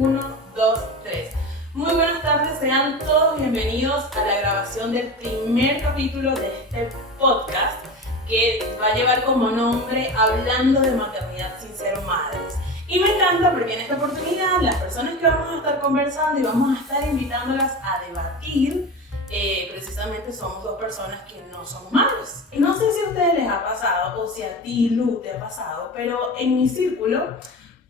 1, 2, 3. Muy buenas tardes, sean todos bienvenidos a la grabación del primer capítulo de este podcast que va a llevar como nombre Hablando de maternidad sin ser madres. Y me encanta porque en esta oportunidad las personas que vamos a estar conversando y vamos a estar invitándolas a debatir, precisamente somos dos personas que no somos madres. Y no sé si a ustedes les ha pasado o si a ti, Lu, te ha pasado, pero en mi círculo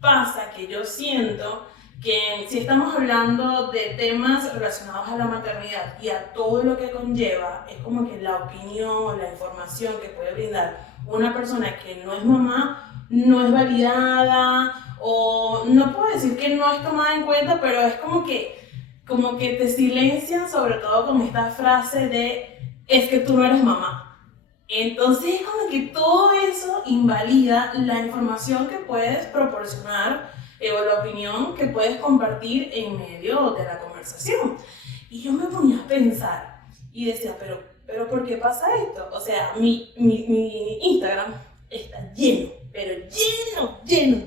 pasa que yo siento que si estamos hablando de temas relacionados a la maternidad y a todo lo que conlleva, es como que la opinión, la información que puede brindar una persona que no es mamá no es validada, o no puedo decir que no es tomada en cuenta, pero es como que te silencian, sobre todo con esta frase de es que tú no eres mamá. Entonces es como que todo eso invalida la información que puedes proporcionar o la opinión que puedes compartir en medio de la conversación. Y yo me ponía a pensar y decía, pero ¿por qué pasa esto? O sea, mi Instagram está lleno, pero lleno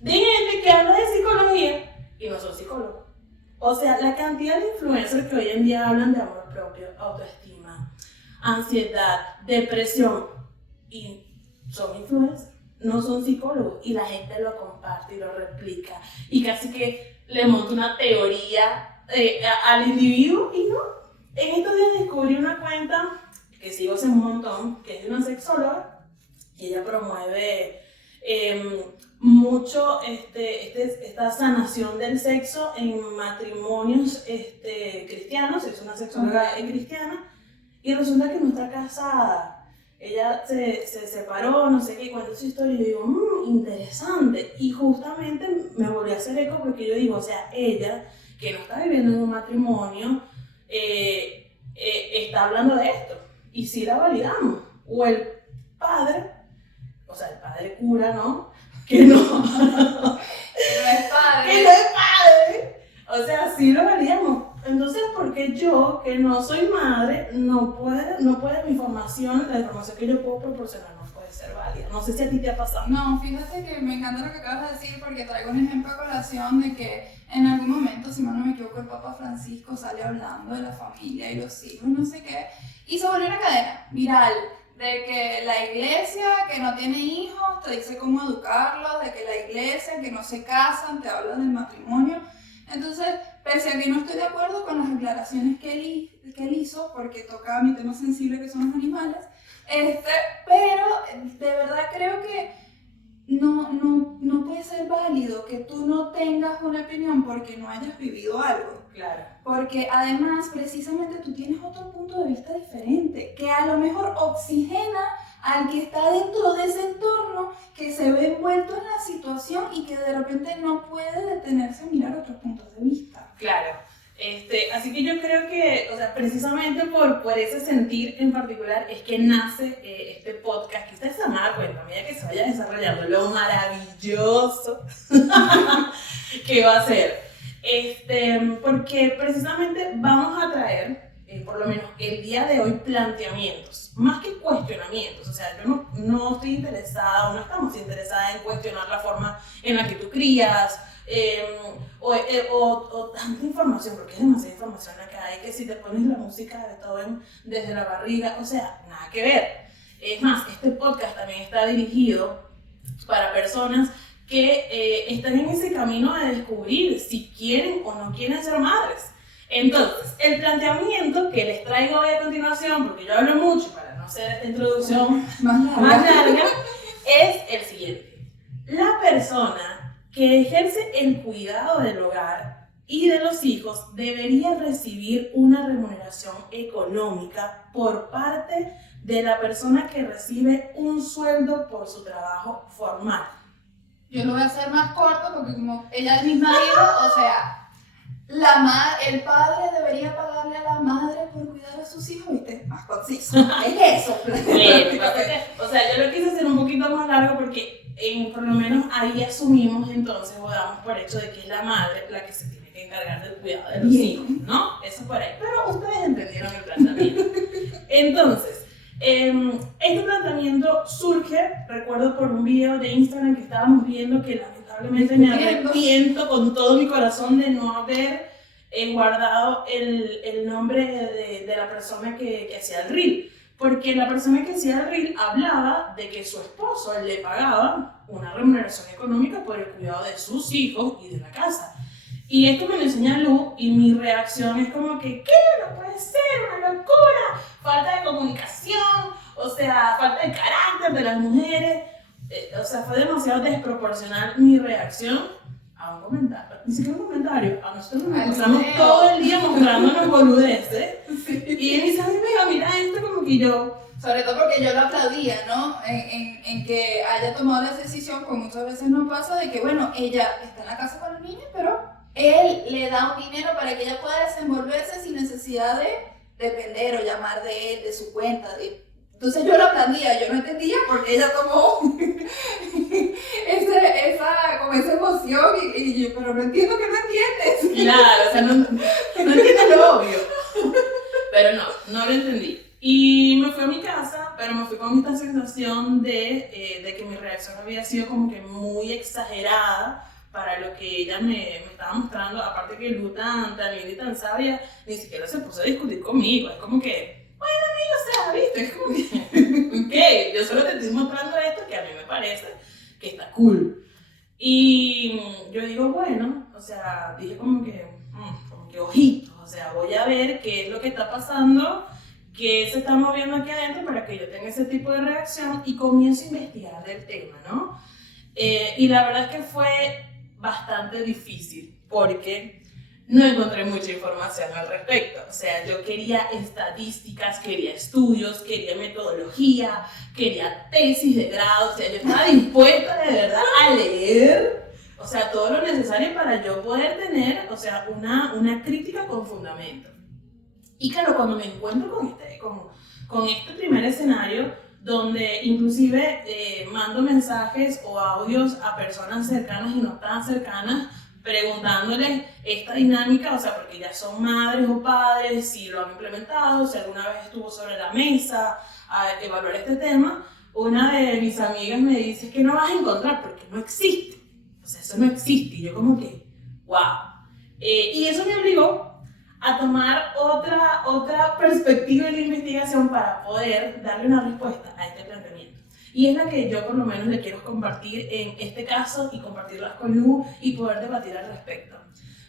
de gente que habla de psicología y no son psicólogos. O sea, la cantidad de influencers que hoy en día hablan de amor propio, autoestima, ansiedad, depresión, y son influencers, no son psicólogos, y la gente lo comparte y lo replica y casi que le monta una teoría al individuo. Y no, en estos días descubrí una cuenta que sigo hace un montón, que es de una sexóloga, y ella promueve mucho esta sanación del sexo en matrimonios cristianos. Es una sexóloga cristiana y resulta que no está casada. Ella se separó, no sé qué, cuenta su historia y yo digo, interesante. Y justamente me volví a hacer eco porque yo digo, o sea, ella que no está viviendo en un matrimonio está hablando de esto y sí la validamos. O el padre, o sea, el padre cura, ¿no? Que no. Que no es padre. O sea, sí lo validamos. Entonces, ¿por qué yo, que no soy madre, no puede mi información, la información que yo puedo proporcionar, no puede ser válida? No sé si a ti te ha pasado. No, fíjate que me encanta lo que acabas de decir porque traigo un ejemplo a colación de que en algún momento, si mal no me equivoco, el Papa Francisco sale hablando de la familia y los hijos, no sé qué, y se volvió una cadena viral de que la iglesia que no tiene hijos te dice cómo educarlos, de que la iglesia que no se casan te habla del matrimonio. Entonces, pese a que no estoy de acuerdo con las declaraciones que él hizo, porque toca mi tema sensible que son los animales, pero de verdad creo que no puede ser válido que tú no tengas una opinión porque no hayas vivido algo. Claro. Porque además, precisamente tú tienes otro punto de vista diferente, que a lo mejor oxigena al que está dentro de ese entorno, que se ve envuelto en la situación y que de repente no puede detenerse a mirar otros puntos de vista. Claro. Así que yo creo que, o sea, precisamente por ese sentir en particular es que nace este podcast, que ustedes se van a dar cuenta a medida que se vaya desarrollando lo maravilloso que va a ser. Porque precisamente vamos a traer, por lo menos el día de hoy, planteamientos, más que cuestionamientos. O sea, yo no estoy interesada o no estamos interesadas en cuestionar la forma en la que tú crías, o tanta información, porque es demasiada información la que hay, que si te pones la música de Beethoven desde la barriga, o sea, nada que ver. Es más, este podcast también está dirigido para personas que están en ese camino de descubrir si quieren o no quieren ser madres. Entonces, el planteamiento que les traigo hoy a continuación, porque yo hablo mucho para no hacer esta introducción más larga, es el siguiente. La persona que ejerce el cuidado del hogar y de los hijos debería recibir una remuneración económica por parte de la persona que recibe un sueldo por su trabajo formal. Yo lo voy a hacer más corto porque como ella misma dijo, o sea, el padre debería pagarle a la madre por cuidar a sus hijos, ¿viste? Más conciso. Es eso. O sea, yo lo quise hacer un poquito más largo porque por lo menos ahí asumimos entonces o damos por hecho de que es la madre la que se tiene que encargar del cuidado de los hijos, ¿no? Eso por ahí. Pero ustedes entendieron el planteamiento. Entonces, este planteamiento surge, recuerdo por un video de Instagram que estábamos viendo que lamentablemente lamentablemente me arrepiento con todo mi corazón de no haber guardado el nombre de la persona que hacía el reel. Porque la persona que hacía el reel hablaba de que su esposo le pagaba una remuneración económica por el cuidado de sus hijos y de la casa. Y esto me lo enseña Lu y mi reacción es como que, ¿qué? No puede ser, una locura, falta de comunicación, o sea, falta de carácter de las mujeres. O sea, fue demasiado desproporcional mi reacción a un comentario, ni siquiera un comentario, a nosotros nos pasamos todo el día mostrándonos boludeces. Sí. Y él dice, ay, mira esto, como que yo... Sobre todo porque yo lo aplaudía, ¿no? En que haya tomado la decisión, como muchas veces nos pasa, de que, bueno, ella está en la casa con los niños, pero él le da un dinero para que ella pueda desenvolverse sin necesidad de depender o llamar de él, de su cuenta. Entonces yo lo aplaudía, yo no entendía porque ella tomó esa emoción y yo, pero no entiendo que no entiendes. Claro, o sea, no entiendes lo obvio. Pero no lo entendí. Y me fui a mi casa, pero me fui con esta sensación de que mi reacción había sido como que muy exagerada para lo que ella me estaba mostrando. Aparte que Lu tan linda y tan sabia, ni siquiera se puso a discutir conmigo. Es como que, bueno, amigo, o sea, ¿viste? Es como que, ok, yo solo te estoy mostrando esto que a mí me parece que está cool. Y yo digo, bueno, o sea, dije como que ojitos, o sea, voy a ver qué es lo que está pasando, qué se está moviendo aquí adentro para que yo tenga ese tipo de reacción y comienzo a investigar del tema, ¿no? Y la verdad es que fue bastante difícil porque no encontré mucha información al respecto. O sea, yo quería estadísticas, quería estudios, quería metodología, quería tesis de grado. O sea, yo estaba dispuesta de verdad a leer, o sea, todo lo necesario para yo poder tener, o sea, una crítica con fundamento. Y claro, cuando me encuentro con este primer escenario, donde inclusive mando mensajes o audios a personas cercanas y no tan cercanas, preguntándoles esta dinámica, o sea, porque ya son madres o padres, si lo han implementado, si alguna vez estuvo sobre la mesa a evaluar este tema. Una de mis amigas me dice que no vas a encontrar porque no existe, o sea, eso no existe. Y yo como que, wow. Y eso me obligó a tomar otra perspectiva de la investigación para poder darle una respuesta a este planteamiento. Y es la que yo por lo menos le quiero compartir en este caso y compartirlas con Lu y poder debatir al respecto.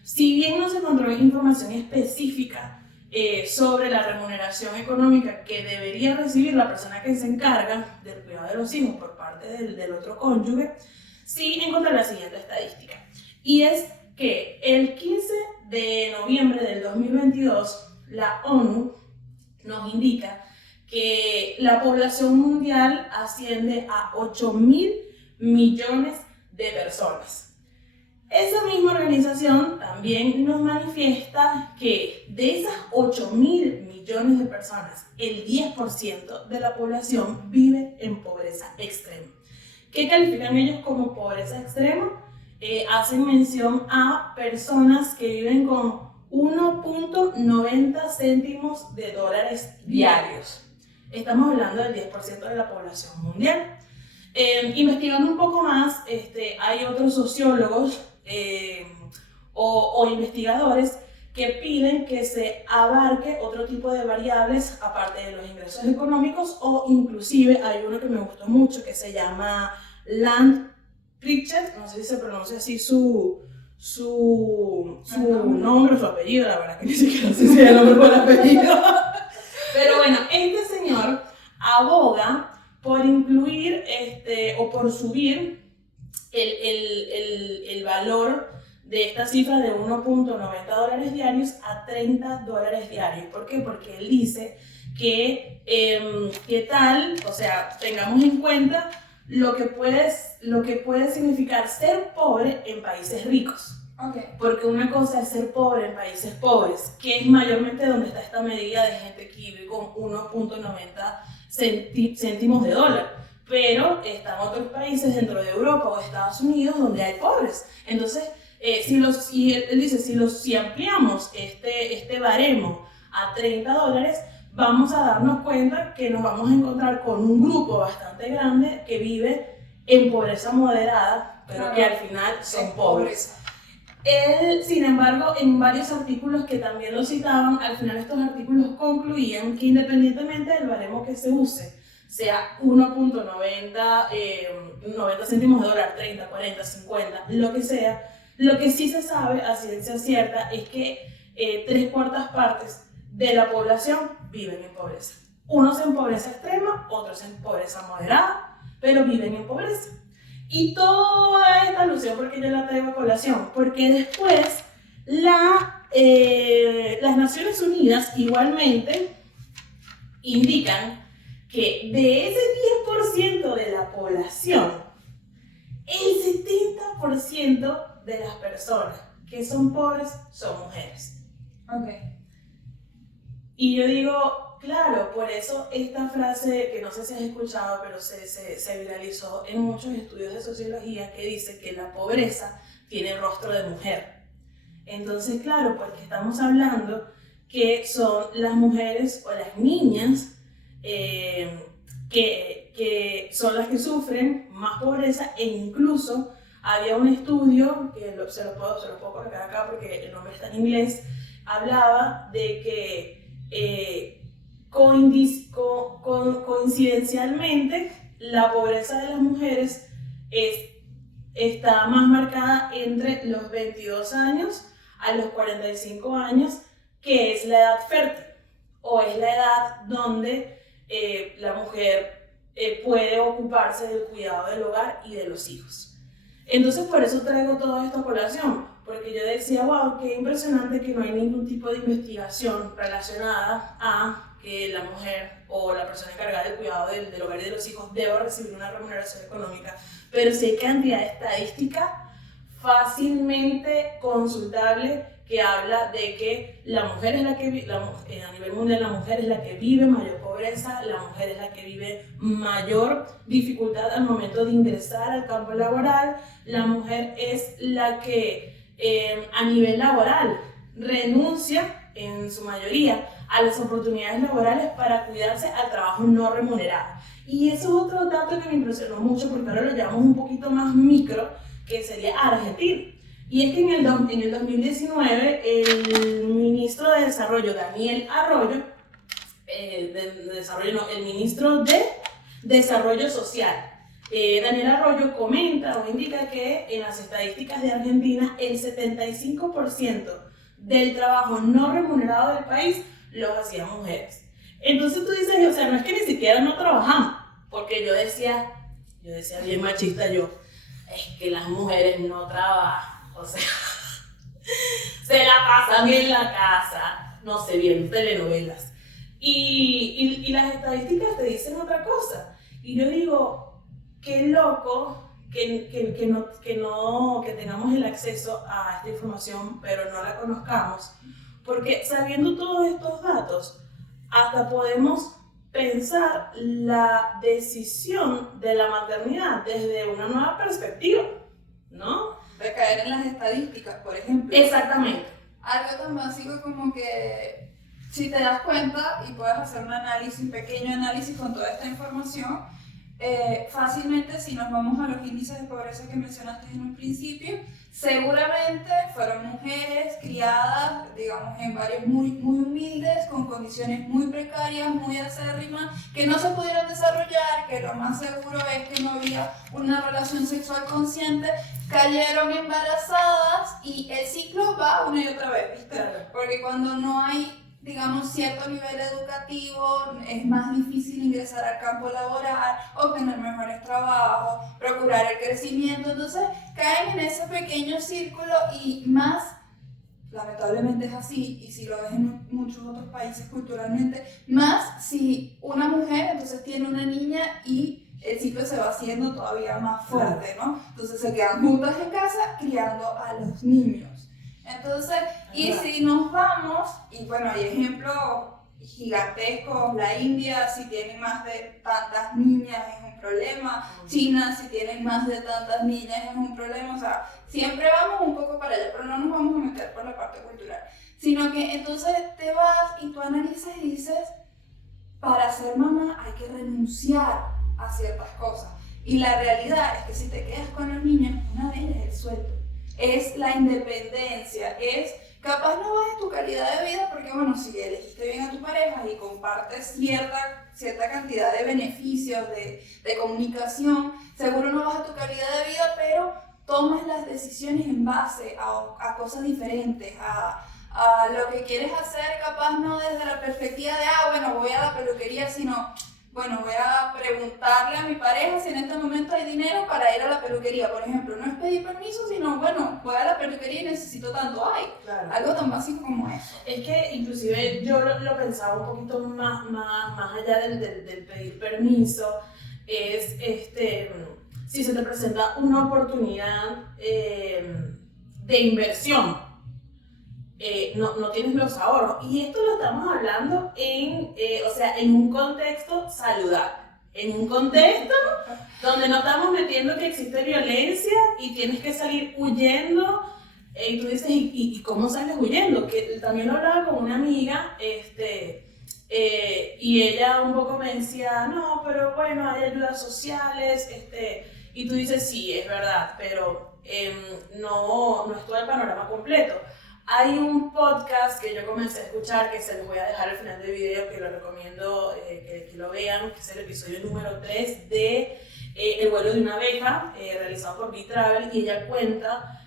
Si bien no se encontró información específica sobre la remuneración económica que debería recibir la persona que se encarga del cuidado de los hijos por parte del otro cónyuge, sí encontré la siguiente estadística. Y es que el 15 de noviembre del 2022, la ONU nos indica que la población mundial asciende a 8.000 millones de personas. Esa misma organización también nos manifiesta que de esas 8.000 millones de personas, el 10% de la población vive en pobreza extrema. ¿Qué califican ellos como pobreza extrema? Hacen mención a personas que viven con 1.90 céntimos de dólares diarios. Estamos hablando del 10% de la población mundial. Investigando un poco más, hay otros sociólogos o investigadores que piden que se abarque otro tipo de variables aparte de los ingresos económicos, o inclusive hay uno que me gustó mucho que se llama Land Pritchett, no sé si se pronuncia así su nombre o su apellido, la verdad que ni siquiera sé si es el nombre o el apellido. Pero bueno, este señor aboga por incluir o por subir el valor de esta cifra de 1.90 dólares diarios a 30 dólares diarios. ¿Por qué? Porque él dice que tal, o sea, tengamos en cuenta lo que puede significar ser pobre en países ricos. Okay. Porque una cosa es ser pobre en países pobres, que es mayormente donde está esta medida de gente que vive con 1.90 céntimos de dólar. Pero están otros países dentro de Europa o Estados Unidos donde hay pobres. Entonces, él dice, si ampliamos este baremo a 30 dólares, vamos a darnos cuenta que nos vamos a encontrar con un grupo bastante grande que vive en pobreza moderada, pero que al final son pobres. Él, sin embargo, en varios artículos que también lo citaban, al final estos artículos concluían que independientemente del baremo que se use, sea 1.90, 90 céntimos de dólar, 30, 40, 50, lo que sea, lo que sí se sabe a ciencia cierta es que 3/4 partes de la población viven en pobreza. Unos en pobreza extrema, otros en pobreza moderada, pero viven en pobreza. Y toda esta alusión, porque yo la traigo a colación, porque después las Naciones Unidas igualmente indican que de ese 10% de la población, el 70% de las personas que son pobres son mujeres. Ok. Y yo digo, claro, por eso esta frase, que no sé si has escuchado, pero se viralizó en muchos estudios de sociología, que dice que la pobreza tiene rostro de mujer. Entonces, claro, porque estamos hablando que son las mujeres o las niñas que son las que sufren más pobreza, e incluso había un estudio, que se lo puedo colocar acá porque el nombre está en inglés, hablaba de que coincidencialmente la pobreza de las mujeres está más marcada entre los 22 años a los 45 años, que es la edad fértil, o es la edad donde la mujer puede ocuparse del cuidado del hogar y de los hijos. Entonces, por eso traigo todo esto a colación, porque yo decía, wow, qué impresionante que no hay ningún tipo de investigación relacionada a que la mujer o la persona encargada del cuidado del hogar y de los hijos deba recibir una remuneración económica, pero sí hay cantidad de estadística fácilmente consultable que habla de que la mujer es la que a nivel mundial la mujer es la que vive mayor pobreza, la mujer es la que vive mayor dificultad al momento de ingresar al campo laboral, la mujer es la que a nivel laboral renuncia en su mayoría a las oportunidades laborales para cuidarse al trabajo no remunerado. Y eso es otro dato que me impresionó mucho, porque ahora lo llevamos un poquito más micro, que sería Argentina. Y es que en el 2019 el ministro de Desarrollo, Daniel Arroyo, el ministro de Desarrollo Social, Daniel Arroyo comenta o indica que en las estadísticas de Argentina el 75% del trabajo no remunerado del país los hacían mujeres. Entonces tú dices, o sea, no es que ni siquiera no trabajamos, porque yo decía bien machista es que las mujeres no trabajan, o sea, se la pasan en la casa, no sé, viendo telenovelas. Y las estadísticas te dicen otra cosa. Y yo digo, qué loco que tengamos el acceso a esta información, pero no la conozcamos, porque sabiendo todos estos datos, hasta podemos pensar la decisión de la maternidad desde una nueva perspectiva, ¿no? De caer en las estadísticas, por ejemplo. Exactamente. Algo tan básico como que si te das cuenta y puedes hacer un pequeño análisis con toda esta información, fácilmente, si nos vamos a los índices de pobreza que mencionaste en un principio, seguramente fueron mujeres criadas, digamos, en barrios muy humildes, con condiciones muy precarias, muy acérrimas, que no se pudieron desarrollar, que lo más seguro es que no había una relación sexual consciente, cayeron embarazadas y el ciclo va una y otra vez, ¿viste? Claro. Porque cuando no hay, digamos, cierto nivel educativo, es más difícil ingresar al campo laboral, obtener mejores trabajos, procurar el crecimiento, entonces caen en ese pequeño círculo y más, lamentablemente es así, y si lo ves en muchos otros países culturalmente, más si una mujer entonces tiene una niña y el ciclo se va haciendo todavía más fuerte, ¿no? Entonces se quedan juntas en casa criando a los niños. Entonces, y si nos vamos, y bueno, hay ejemplos gigantescos, la India, si tiene más de tantas niñas es un problema, China, si tienen más de tantas niñas es un problema, o sea, siempre vamos un poco para allá, pero no nos vamos a meter por la parte cultural, sino que entonces te vas y tú analizas y dices, para ser mamá hay que renunciar a ciertas cosas. Y la realidad es que si te quedas con los niños, una de ellas es el sueldo, es la independencia, es capaz no bajes tu calidad de vida porque, bueno, si elegiste bien a tu pareja y compartes cierta cantidad de beneficios, de comunicación, seguro no baja tu calidad de vida, pero tomas las decisiones en base a cosas diferentes, a lo que quieres hacer, capaz no desde la perspectiva de, bueno, voy a la peluquería, sino, bueno, voy a preguntarle a mi pareja si en este momento hay dinero para ir a la peluquería. Por ejemplo, no es pedir permiso, sino, bueno, voy a la peluquería y necesito tanto. Claro. Algo tan básico como eso. Es que inclusive yo lo pensaba un poquito más allá del pedir permiso, es si se te presenta una oportunidad de inversión, no tienes los ahorros. Y esto lo estamos hablando en un contexto saludable, en un contexto donde no estamos metiendo que existe violencia y tienes que salir huyendo. Y tú dices, ¿y cómo sales huyendo? Que también lo hablaba con una amiga, y ella un poco me decía, no, pero bueno, hay ayudas sociales, y tú dices, sí, es verdad, pero no es todo el panorama completo. Hay un podcast que yo comencé a escuchar, que se los voy a dejar al final del video, que lo recomiendo que lo vean, que es el episodio número 3 de El vuelo de una abeja, realizado por B-Travel, y ella cuenta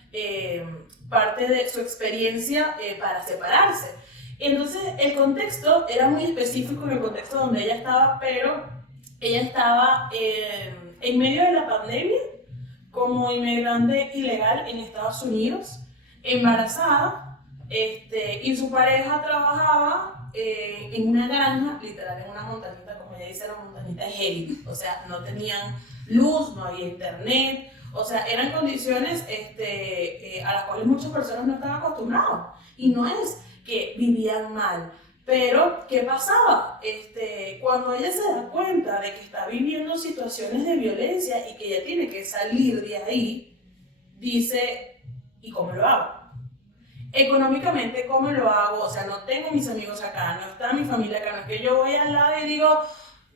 parte de su experiencia para separarse. Entonces el contexto era muy específico en el contexto donde ella estaba, pero ella estaba en medio de la pandemia como inmigrante ilegal en Estados Unidos, embarazada, y su pareja trabajaba en una granja, literal en una montañita, como ella dice, la montañita de Heli, o sea, no tenían luz, no había internet, o sea, eran condiciones a las cuales muchas personas no estaban acostumbradas, y no es que vivían mal, pero ¿qué pasaba? Cuando ella se da cuenta de que está viviendo situaciones de violencia y que ella tiene que salir de ahí, dice, ¿y cómo lo hago? Económicamente, ¿cómo lo hago? O sea, no tengo mis amigos acá, no está mi familia acá, no es que yo voy al lado y digo,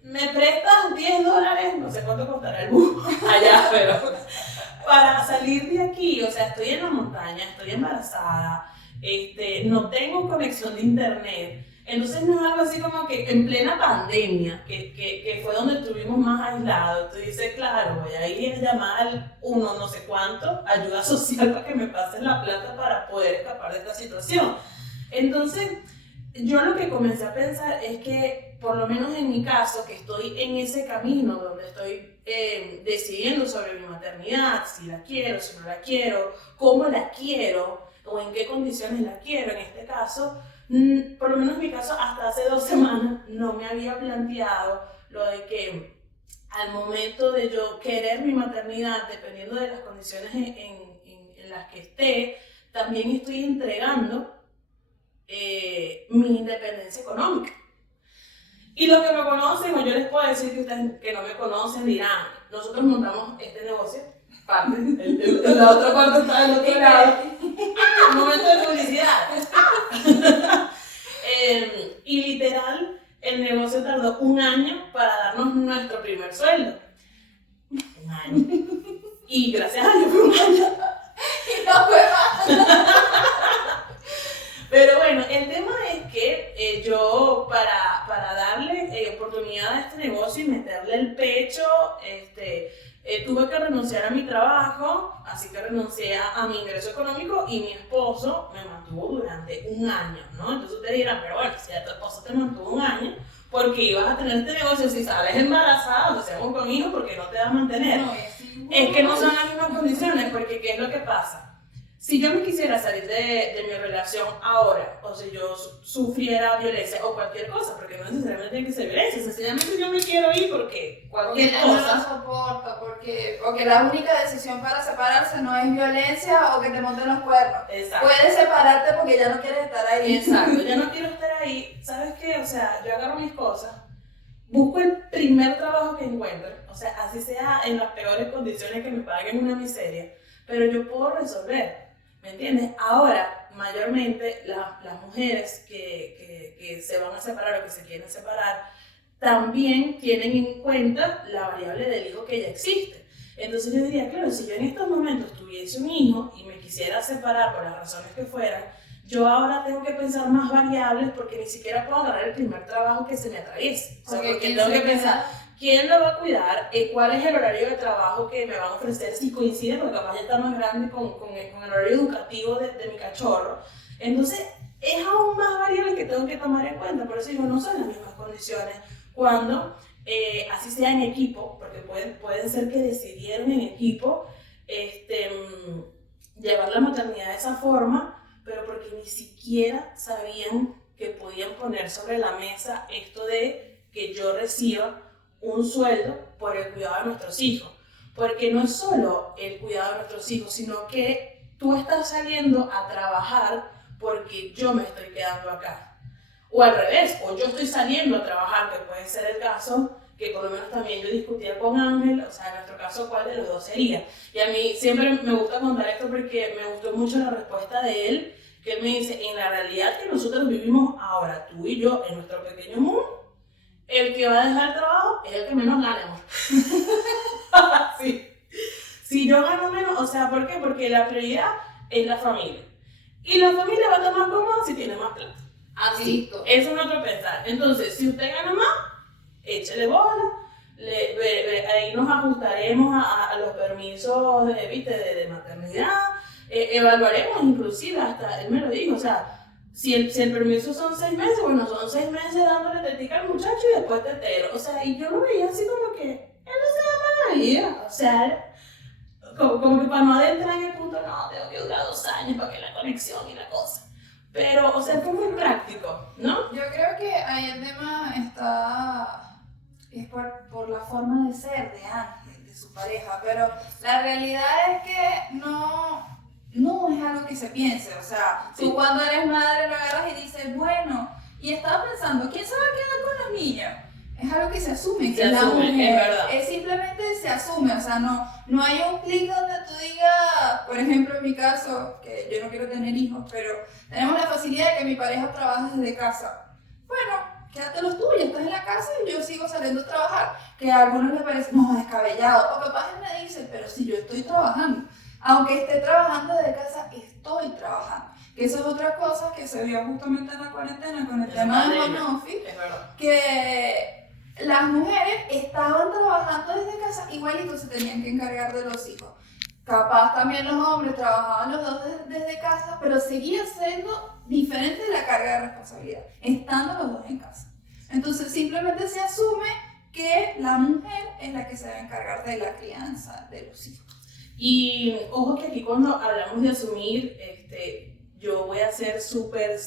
¿me prestas $10? No sé cuánto costará el bus allá, pero para salir de aquí, o sea, estoy en la montaña, estoy embarazada, no tengo conexión de internet. Entonces no es algo así como que en plena pandemia, que fue donde estuvimos más aislados. Tú dices, claro, voy a ir a llamar al no sé cuánto, ayuda social para que me pasen la plata para poder escapar de esta situación. Entonces, yo lo que comencé a pensar es que, por lo menos en mi caso, que estoy en ese camino donde estoy decidiendo sobre mi maternidad, si la quiero, si no la quiero, cómo la quiero, o en qué condiciones la quiero en este caso, por lo menos en mi caso, hasta hace 2 semanas no me había planteado lo de que al momento de yo querer mi maternidad, dependiendo de las condiciones en las que esté, también estoy entregando mi independencia económica. Y los que me conocen, o yo les puedo decir que ustedes que no me conocen dirán, nosotros montamos este negocio, parte, la otra parte está del otro lado, un momento de publicidad. Y literal, el negocio tardó 1 año para darnos nuestro primer sueldo. 1 año. Y gracias a Dios fue 1 año. Y no fue más. Pero bueno, el tema es que yo para darle oportunidad a este negocio y meterle el pecho, tuve que renunciar a mi trabajo, así que renuncié a mi ingreso económico y mi esposo me mantuvo durante 1 año, ¿no? Entonces ustedes dirán, pero bueno, si ya tu esposo te mantuvo 1 año, ¿por qué ibas a tener este negocio si sales embarazada, o sea, con hijos, porque no te va a mantener? No, es que no son las mismas condiciones, porque ¿qué es lo que pasa? Si yo me quisiera salir de mi relación ahora, o si yo sufriera violencia o cualquier cosa, porque no necesariamente tiene que ser violencia, sencillamente yo me quiero ir porque cualquier cosa. cosa. No lo soporta, porque la única decisión para separarse no es violencia o que te monten los cuernos. Exacto. Puedes separarte porque ya no quieres estar ahí. Exacto, ya no quiero estar ahí. ¿Sabes qué? O sea, yo agarro mis cosas, busco el primer trabajo que encuentre, o sea, así sea en las peores condiciones que me paguen una miseria, pero yo puedo resolver. ¿Me entiendes? Ahora, mayormente, las mujeres que se van a separar o que se quieren separar, también tienen en cuenta la variable del hijo que ya existe. Entonces yo diría, claro, si yo en estos momentos tuviese un hijo y me quisiera separar por las razones que fueran, yo ahora tengo que pensar más variables porque ni siquiera puedo agarrar el primer trabajo que se me atraviese. O sea, porque tengo que pensar, ¿quién lo va a cuidar? ¿Cuál es el horario de trabajo que me van a ofrecer? Si coincide, porque capaz ya está más grande con el horario educativo de mi cachorro. Entonces, es aún más variables que tengo que tomar en cuenta. Por eso digo, no son las mismas condiciones cuando, así sea en equipo, porque pueden ser que decidieron en equipo llevar la maternidad de esa forma, pero porque ni siquiera sabían que podían poner sobre la mesa esto de que yo reciba un sueldo por el cuidado de nuestros hijos. Porque no es solo el cuidado de nuestros hijos, sino que tú estás saliendo a trabajar porque yo me estoy quedando acá. O al revés, o yo estoy saliendo a trabajar, que puede ser el caso, que por lo menos también yo discutía con Ángel, o sea, en nuestro caso, ¿cuál de los dos sería? Y a mí siempre me gusta contar esto porque me gustó mucho la respuesta de él, que él me dice, en la realidad que nosotros vivimos ahora, tú y yo, en nuestro pequeño mundo, el que va a dejar el trabajo es el que menos gana. Sí. Si yo gano menos, o sea, ¿por qué? Porque la prioridad es la familia. Y la familia va a estar más cómoda si tiene más plata. Así, eso es otro pensar. Entonces, si usted gana más, échele bola. Ahí nos ajustaremos a los permisos de maternidad. Evaluaremos inclusive, hasta él me lo dijo, o sea, si el permiso son 6 meses, bueno, son 6 meses dándole tetica al muchacho y después tetero. O sea, y yo lo veía así como que él no se llama la vida. O sea, como que para no adentrar en el punto, no, tengo que durar 2 años para que la conexión y la cosa. Pero, o sea, fue muy práctico, ¿no? Yo creo que ahí el tema es por la forma de ser de Ángel, de su pareja, pero la realidad es que no es algo que se piense. O sea, sí, tú cuando eres madre lo agarras y dices, bueno, y estaba pensando, ¿quién se va a quedar con los niños? Es algo que se asume, que la mujer, es verdad. Simplemente se asume, o sea, no hay un clic donde tú digas, por ejemplo, en mi caso, que yo no quiero tener hijos, pero tenemos la facilidad de que mi pareja trabaja desde casa. Bueno, quédatelos tú, ya estás en la casa y yo sigo saliendo a trabajar, que a algunos les parece, no, descabellado, o capaz él me dice, pero si yo estoy trabajando, aunque esté trabajando desde casa, estoy trabajando. Que eso es otra cosa que se vio justamente en la cuarentena con el tema de home office, que las mujeres estaban trabajando desde casa, igualito se tenían que encargar de los hijos. Capaz también los hombres trabajaban los dos desde casa, pero seguía siendo diferente la carga de responsabilidad, estando los dos en casa. Entonces simplemente se asume que la mujer es la que se debe encargar de la crianza de los hijos. Y ojo que aquí cuando hablamos de asumir, yo voy a ser súper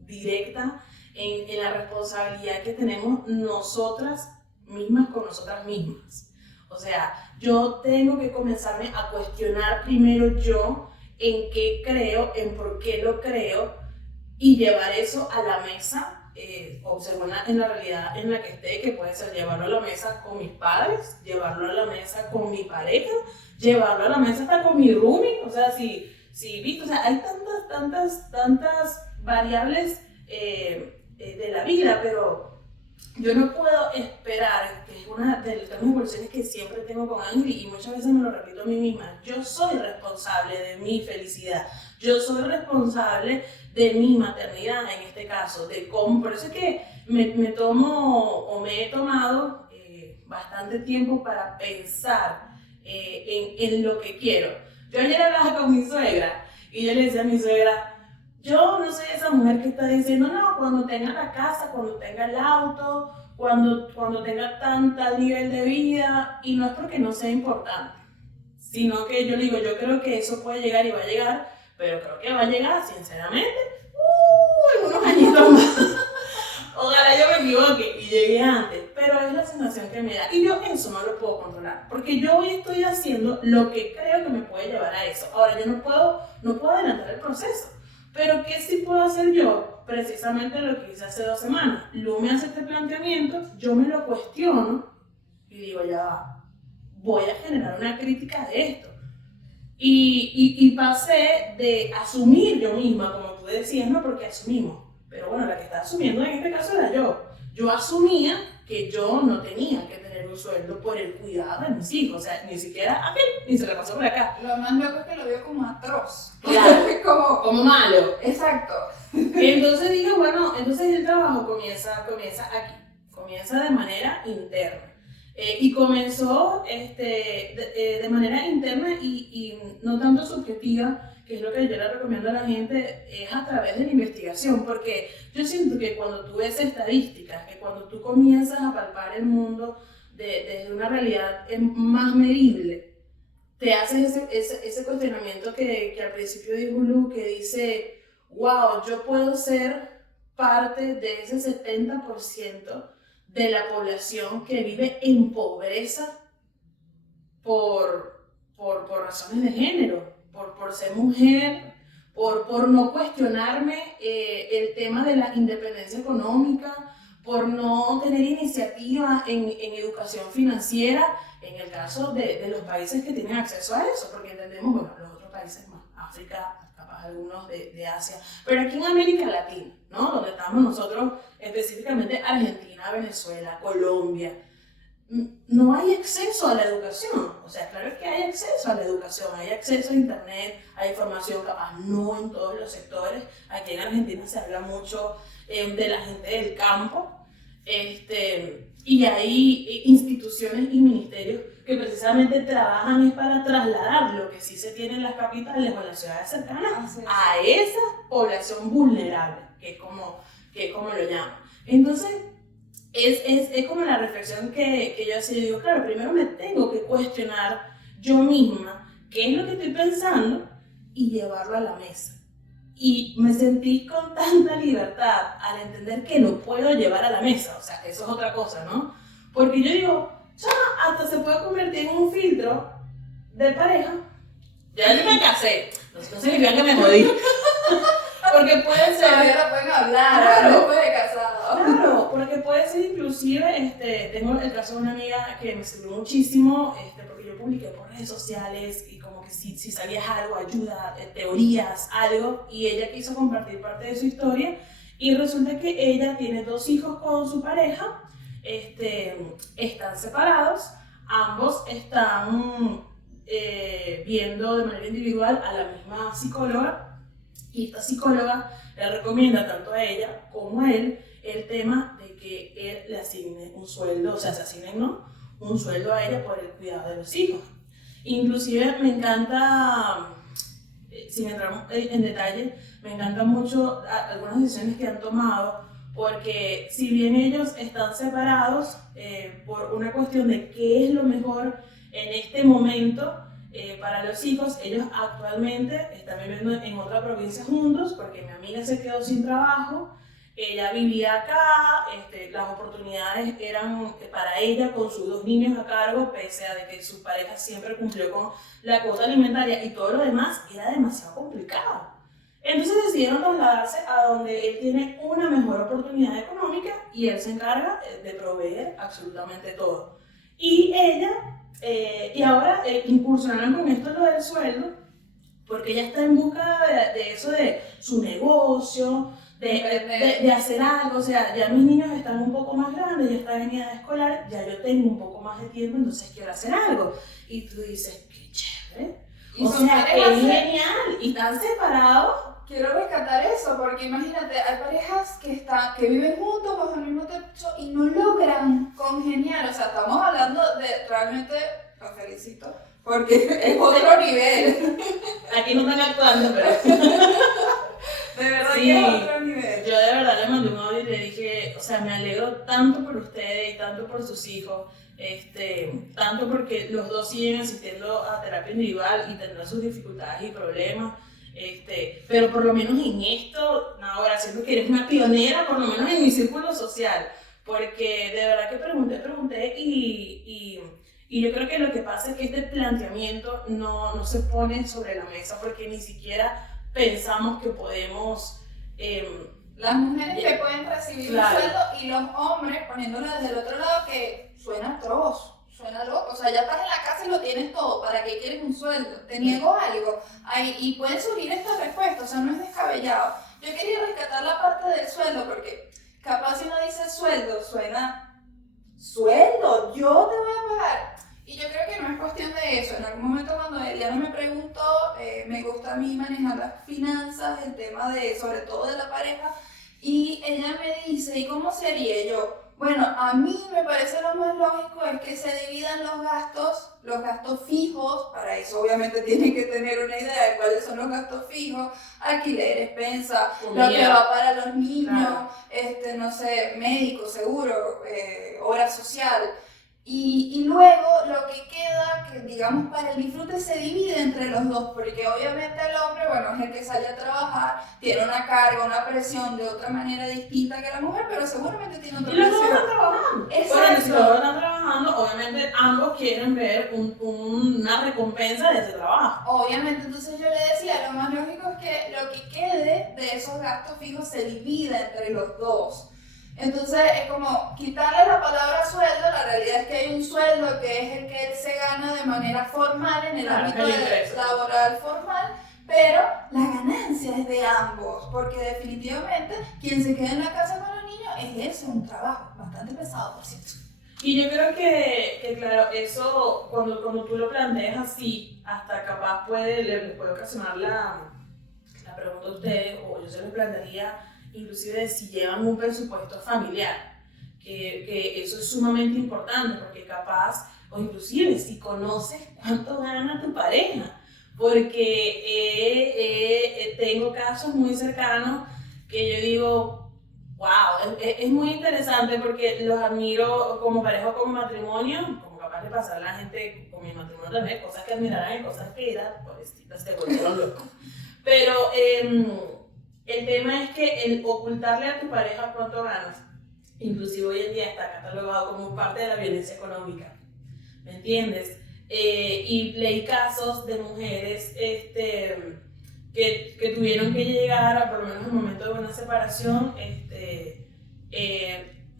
directa en la responsabilidad que tenemos nosotras mismas con nosotras mismas. O sea, yo tengo que comenzarme a cuestionar primero yo en qué creo, en por qué lo creo y llevar eso a la mesa, observar en la realidad en la que esté, que puede ser llevarlo a la mesa con mis padres, llevarlo a la mesa con mi pareja, llevarlo a la mesa hasta con mi roomie. O sea, si viste, o sea, hay tantas variables de la vida, pero yo no puedo esperar, que es una de las conversaciones que siempre tengo con Ángel y muchas veces me lo repito a mí misma, yo soy responsable de mi felicidad, yo soy responsable de mi maternidad en este caso, por eso es que me he tomado bastante tiempo para pensar en lo que quiero. Yo ayer hablaba con mi suegra y yo le decía a mi suegra, yo no soy esa mujer que está diciendo, no, cuando tenga la casa, cuando tenga el auto, cuando tenga tal nivel de vida, y no es porque no sea importante, sino que yo digo, yo creo que eso puede llegar y va a llegar, pero creo que va a llegar, sinceramente, en unos añitos más. Ojalá yo me equivoque y llegue antes, pero es la sensación que me da, y yo eso no lo puedo controlar, porque yo hoy estoy haciendo lo que creo que me puede llevar a eso. Ahora yo no puedo adelantar el proceso. Pero ¿qué sí puedo hacer yo? Precisamente lo que hice hace 2 semanas. Lu me hace este planteamiento, yo me lo cuestiono y digo, ya va, voy a generar una crítica de esto. Y pasé de asumir yo misma, como tú decías, no porque asumimos, pero bueno, la que está asumiendo en este caso era yo. yo asumía que yo no tenía que tener un sueldo por el cuidado de mis hijos, o sea, ni siquiera a mí, ni se le pasó por acá. Lo más loco es que lo veo como atroz. Claro, como malo. Exacto. Entonces dije, bueno, entonces el trabajo comienza aquí, comienza de manera interna. Y comenzó de manera interna y no tanto subjetiva, que es lo que yo le recomiendo a la gente, es a través de la investigación, porque yo siento que cuando tú ves estadísticas, que cuando tú comienzas a palpar el mundo desde una realidad más medible, te haces ese cuestionamiento que al principio dijo Lu, que dice, wow, yo puedo ser parte de ese 70% de la población que vive en pobreza por razones de género, por ser mujer, por no cuestionarme el tema de la independencia económica, por no tener iniciativa en educación financiera, en el caso de los países que tienen acceso a eso, porque entendemos, bueno, los otros países más, África, capaz algunos de Asia, pero aquí en América Latina, ¿no? Donde estamos nosotros, específicamente Argentina, Venezuela, Colombia, no hay acceso a la educación. O sea, claro que hay acceso a la educación, hay acceso a internet, hay información, capaz no en todos los sectores. Aquí en Argentina se habla mucho de la gente del campo, y hay instituciones y ministerios que precisamente trabajan es para trasladar lo que sí se tiene en las capitales o en las ciudades cercanas a esa población vulnerable, que es como lo llaman. Entonces, es como la reflexión que yo hacía, digo, claro, primero me tengo que cuestionar yo misma qué es lo que estoy pensando y llevarlo a la mesa. Y me sentí con tanta libertad al entender que lo puedo llevar a la mesa, o sea, eso es otra cosa, ¿no? Porque yo digo, ya, hasta se puede convertir en un filtro de pareja. Ya yo me casé, no significa que me jodí. Porque puede ser... Todavía no pueden hablar, claro, después de casado. Claro, porque puede ser inclusive, tengo el caso de una amiga que me sirvió muchísimo, porque yo publiqué por redes sociales y como que si sabías algo, ayuda, teorías, algo, y ella quiso compartir parte de su historia, y resulta que ella tiene 2 hijos con su pareja, están separados, ambos están viendo de manera individual a la misma psicóloga, y esta psicóloga le recomienda tanto a ella como a él el tema de que él le asigne un sueldo, o sea, se asignen, ¿no?, un sueldo a ella por el cuidado de los hijos. Inclusive me encanta, sin entrar en detalle, me encantan mucho algunas decisiones que han tomado, porque si bien ellos están separados por una cuestión de qué es lo mejor en este momento, para los hijos, ellos actualmente están viviendo en otra provincia juntos, porque mi amiga se quedó sin trabajo, ella vivía acá, las oportunidades eran para ella con sus 2 niños a cargo, pese a de que su pareja siempre cumplió con la cuota alimentaria y todo lo demás, era demasiado complicado. Entonces decidieron trasladarse a donde él tiene una mejor oportunidad económica y él se encarga de proveer absolutamente todo. Y ella... y ahora incursionaron con esto lo del sueldo, porque ella está en busca de eso, de su negocio, de hacer algo. O sea, ya mis niños están un poco más grandes, ya están en edad escolar, ya yo tengo un poco más de tiempo, entonces quiero hacer algo. Y tú dices, qué chévere. O sea, es genial. Y están separados. Quiero rescatar eso, porque imagínate, hay parejas que viven juntos bajo el mismo techo y no logran congeniar. O sea, estamos hablando de, realmente, los felicito, porque es otro nivel. Aquí no están actuando, pero... De verdad sí, que es otro nivel. Yo de verdad le mandé un audio y le dije, o sea, me alegro tanto por ustedes y tanto por sus hijos, tanto porque los 2 siguen asistiendo a terapia individual y tendrán sus dificultades y problemas. Pero por lo menos en esto, ahora siento que eres una pionera, por lo menos en mi círculo social, porque de verdad que pregunté y yo creo que lo que pasa es que este planteamiento no se pone sobre la mesa, porque ni siquiera pensamos que podemos... las mujeres que pueden recibir claro, un sueldo y los hombres poniéndolo desde el otro lado, que suena atroz. Suena loco, o sea, ya estás en la casa y lo tienes todo, ¿para qué quieres un sueldo? ¿Te niego algo? Y pueden surgir estas respuestas, o sea, no es descabellado. Yo quería rescatar la parte del sueldo porque, capaz si uno dice sueldo, suena, sueldo, yo te voy a pagar. Y yo creo que no es cuestión de eso. En algún momento cuando Eliana me preguntó, me gusta a mí manejar las finanzas, el tema de, sobre todo de la pareja, y ella me dice, ¿y cómo sería? Y yo, bueno, a mí me parece lo más lógico es que se dividan los gastos fijos, para eso obviamente tienen que tener una idea de cuáles son los gastos fijos, alquiler, despensa, lo que va para los niños, claro. No sé, médico, seguro, obra social. Y luego lo que queda, que digamos para el disfrute, se divide entre los dos, porque obviamente el hombre, bueno, es el que sale a trabajar, tiene una carga, una presión de otra manera distinta que la mujer, pero seguramente tiene otra presión. Y los dos están trabajando. Exacto. Bueno, si los dos están trabajando, obviamente ambos quieren ver una recompensa de ese trabajo. Obviamente, entonces yo le decía, lo más lógico es que lo que quede de esos gastos fijos se divida entre los dos. Entonces es como quitarle la palabra sueldo, la realidad es que hay un sueldo que es el que él se gana de manera formal en el ámbito laboral formal, pero la ganancia es de ambos, porque definitivamente quien se queda en la casa con los niños es ese, un trabajo bastante pesado, por cierto. Y yo creo que claro, eso cuando tú lo planteas así, hasta capaz les puede ocasionar la pregunta a ustedes, o yo se lo plantearía inclusive de si llevan un presupuesto familiar, que eso es sumamente importante, porque capaz, o inclusive si conoces cuánto gana tu pareja, porque tengo casos muy cercanos que yo digo, wow, es muy interesante porque los admiro como pareja o como matrimonio, como capaz de pasar a la gente con mi matrimonio también, cosas que admirarán y cosas que dirán, pobrecitas, te volvieron loco. Pero el tema es que el ocultarle a tu pareja cuánto ganas, inclusive hoy en día está catalogado como parte de la violencia económica, ¿me entiendes? Y leí casos de mujeres que tuvieron que llegar a, por lo menos en el momento de una separación,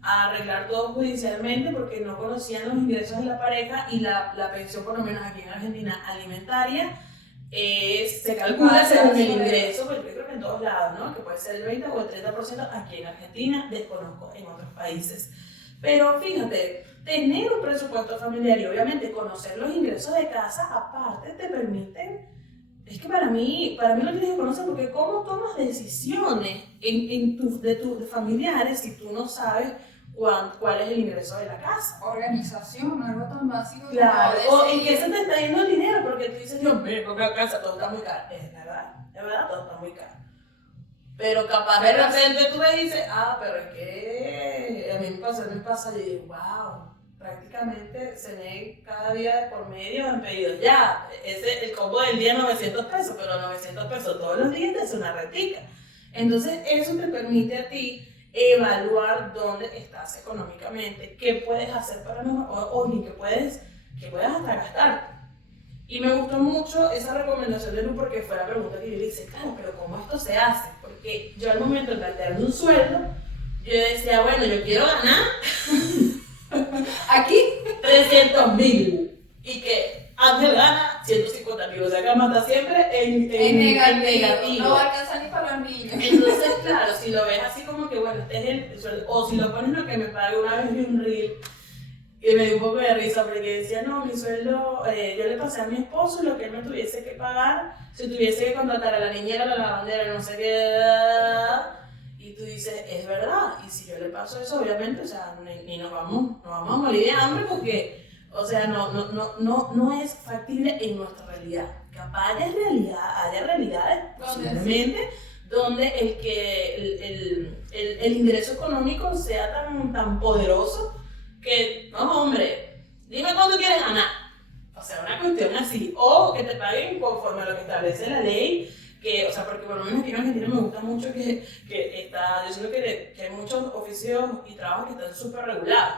a arreglar todo judicialmente porque no conocían los ingresos de la pareja y la pensión, por lo menos aquí en Argentina, alimentaria, se calcula según el ingreso, pero yo creo que en todos lados, ¿no? Que puede ser el 20 o el 30%, aquí en Argentina, desconozco en otros países. Pero fíjate, tener un presupuesto familiar y obviamente conocer los ingresos de casa, aparte te permiten, es que para mí lo tienes que conocer, porque cómo tomas decisiones de tus familiares si tú no sabes cuál es el ingreso de la casa. Organización, algo tan básico. Claro, o en qué se te está yendo el dinero, porque tú dices, Dios mío, porque la casa todo está muy caro. Es verdad, todo está muy caro. Pero capaz de repente tú me dices, pero es que a mí me pasa, y digo, wow, prácticamente cené cada día de por medio en pedidos. Ya, el combo del día es 900 pesos, pero 900 pesos todos los días es una retica. Entonces, eso te permite a ti evaluar dónde estás económicamente, qué puedes hacer para mejorar, o ni qué puedes hasta gastarte. Y me gustó mucho esa recomendación de Lu, porque fue la pregunta que yo le hice, claro, pero ¿cómo esto se hace? Porque yo al momento de plantearme un sueldo, yo decía, bueno, yo quiero ganar aquí 300.000 y que Ángel gana 150.000, o sea que Amanda siempre en negativo. No va a alcanzar ni para los niños. Entonces, claro, si lo ves así como que, bueno, este es el sueldo, o si lo pones lo que me pague, una vez vi un reel y me dio un poco de risa porque decía, no, mi sueldo, yo le pasé a mi esposo lo que él me tuviese que pagar, si tuviese que contratar a la niñera, a la lavandera, no sé qué, y tú dices, es verdad, y si yo le paso eso, obviamente, o sea, ni nos vamos a morir de hambre porque, o sea, no es factible en nuestra realidad. Capaz haya realidades, posiblemente, donde el ingreso económico sea tan poderoso que, no, hombre, dime cuánto quieres ganar. O sea, una cuestión así. O que te paguen conforme a lo que establece la ley. Que, o sea, porque por lo menos aquí en Argentina me gusta mucho que yo siento que hay muchos oficios y trabajos que están súper regulados.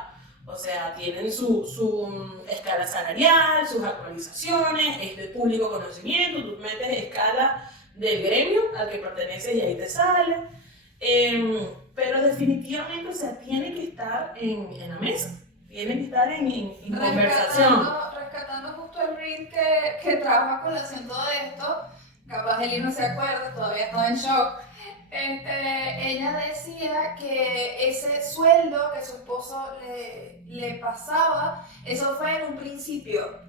O sea, tienen su escala salarial, sus actualizaciones, es de público conocimiento, tú metes escala del gremio al que perteneces y ahí te sale. Pero definitivamente, o sea, tiene que estar en la mesa, tiene que estar en conversación. Rescatando justo el reel que trabaja con el acento de esto, capaz Eli no se acuerda, todavía estaba en shock. Ella decía que ese sueldo que su esposo le pasaba, eso fue en un principio.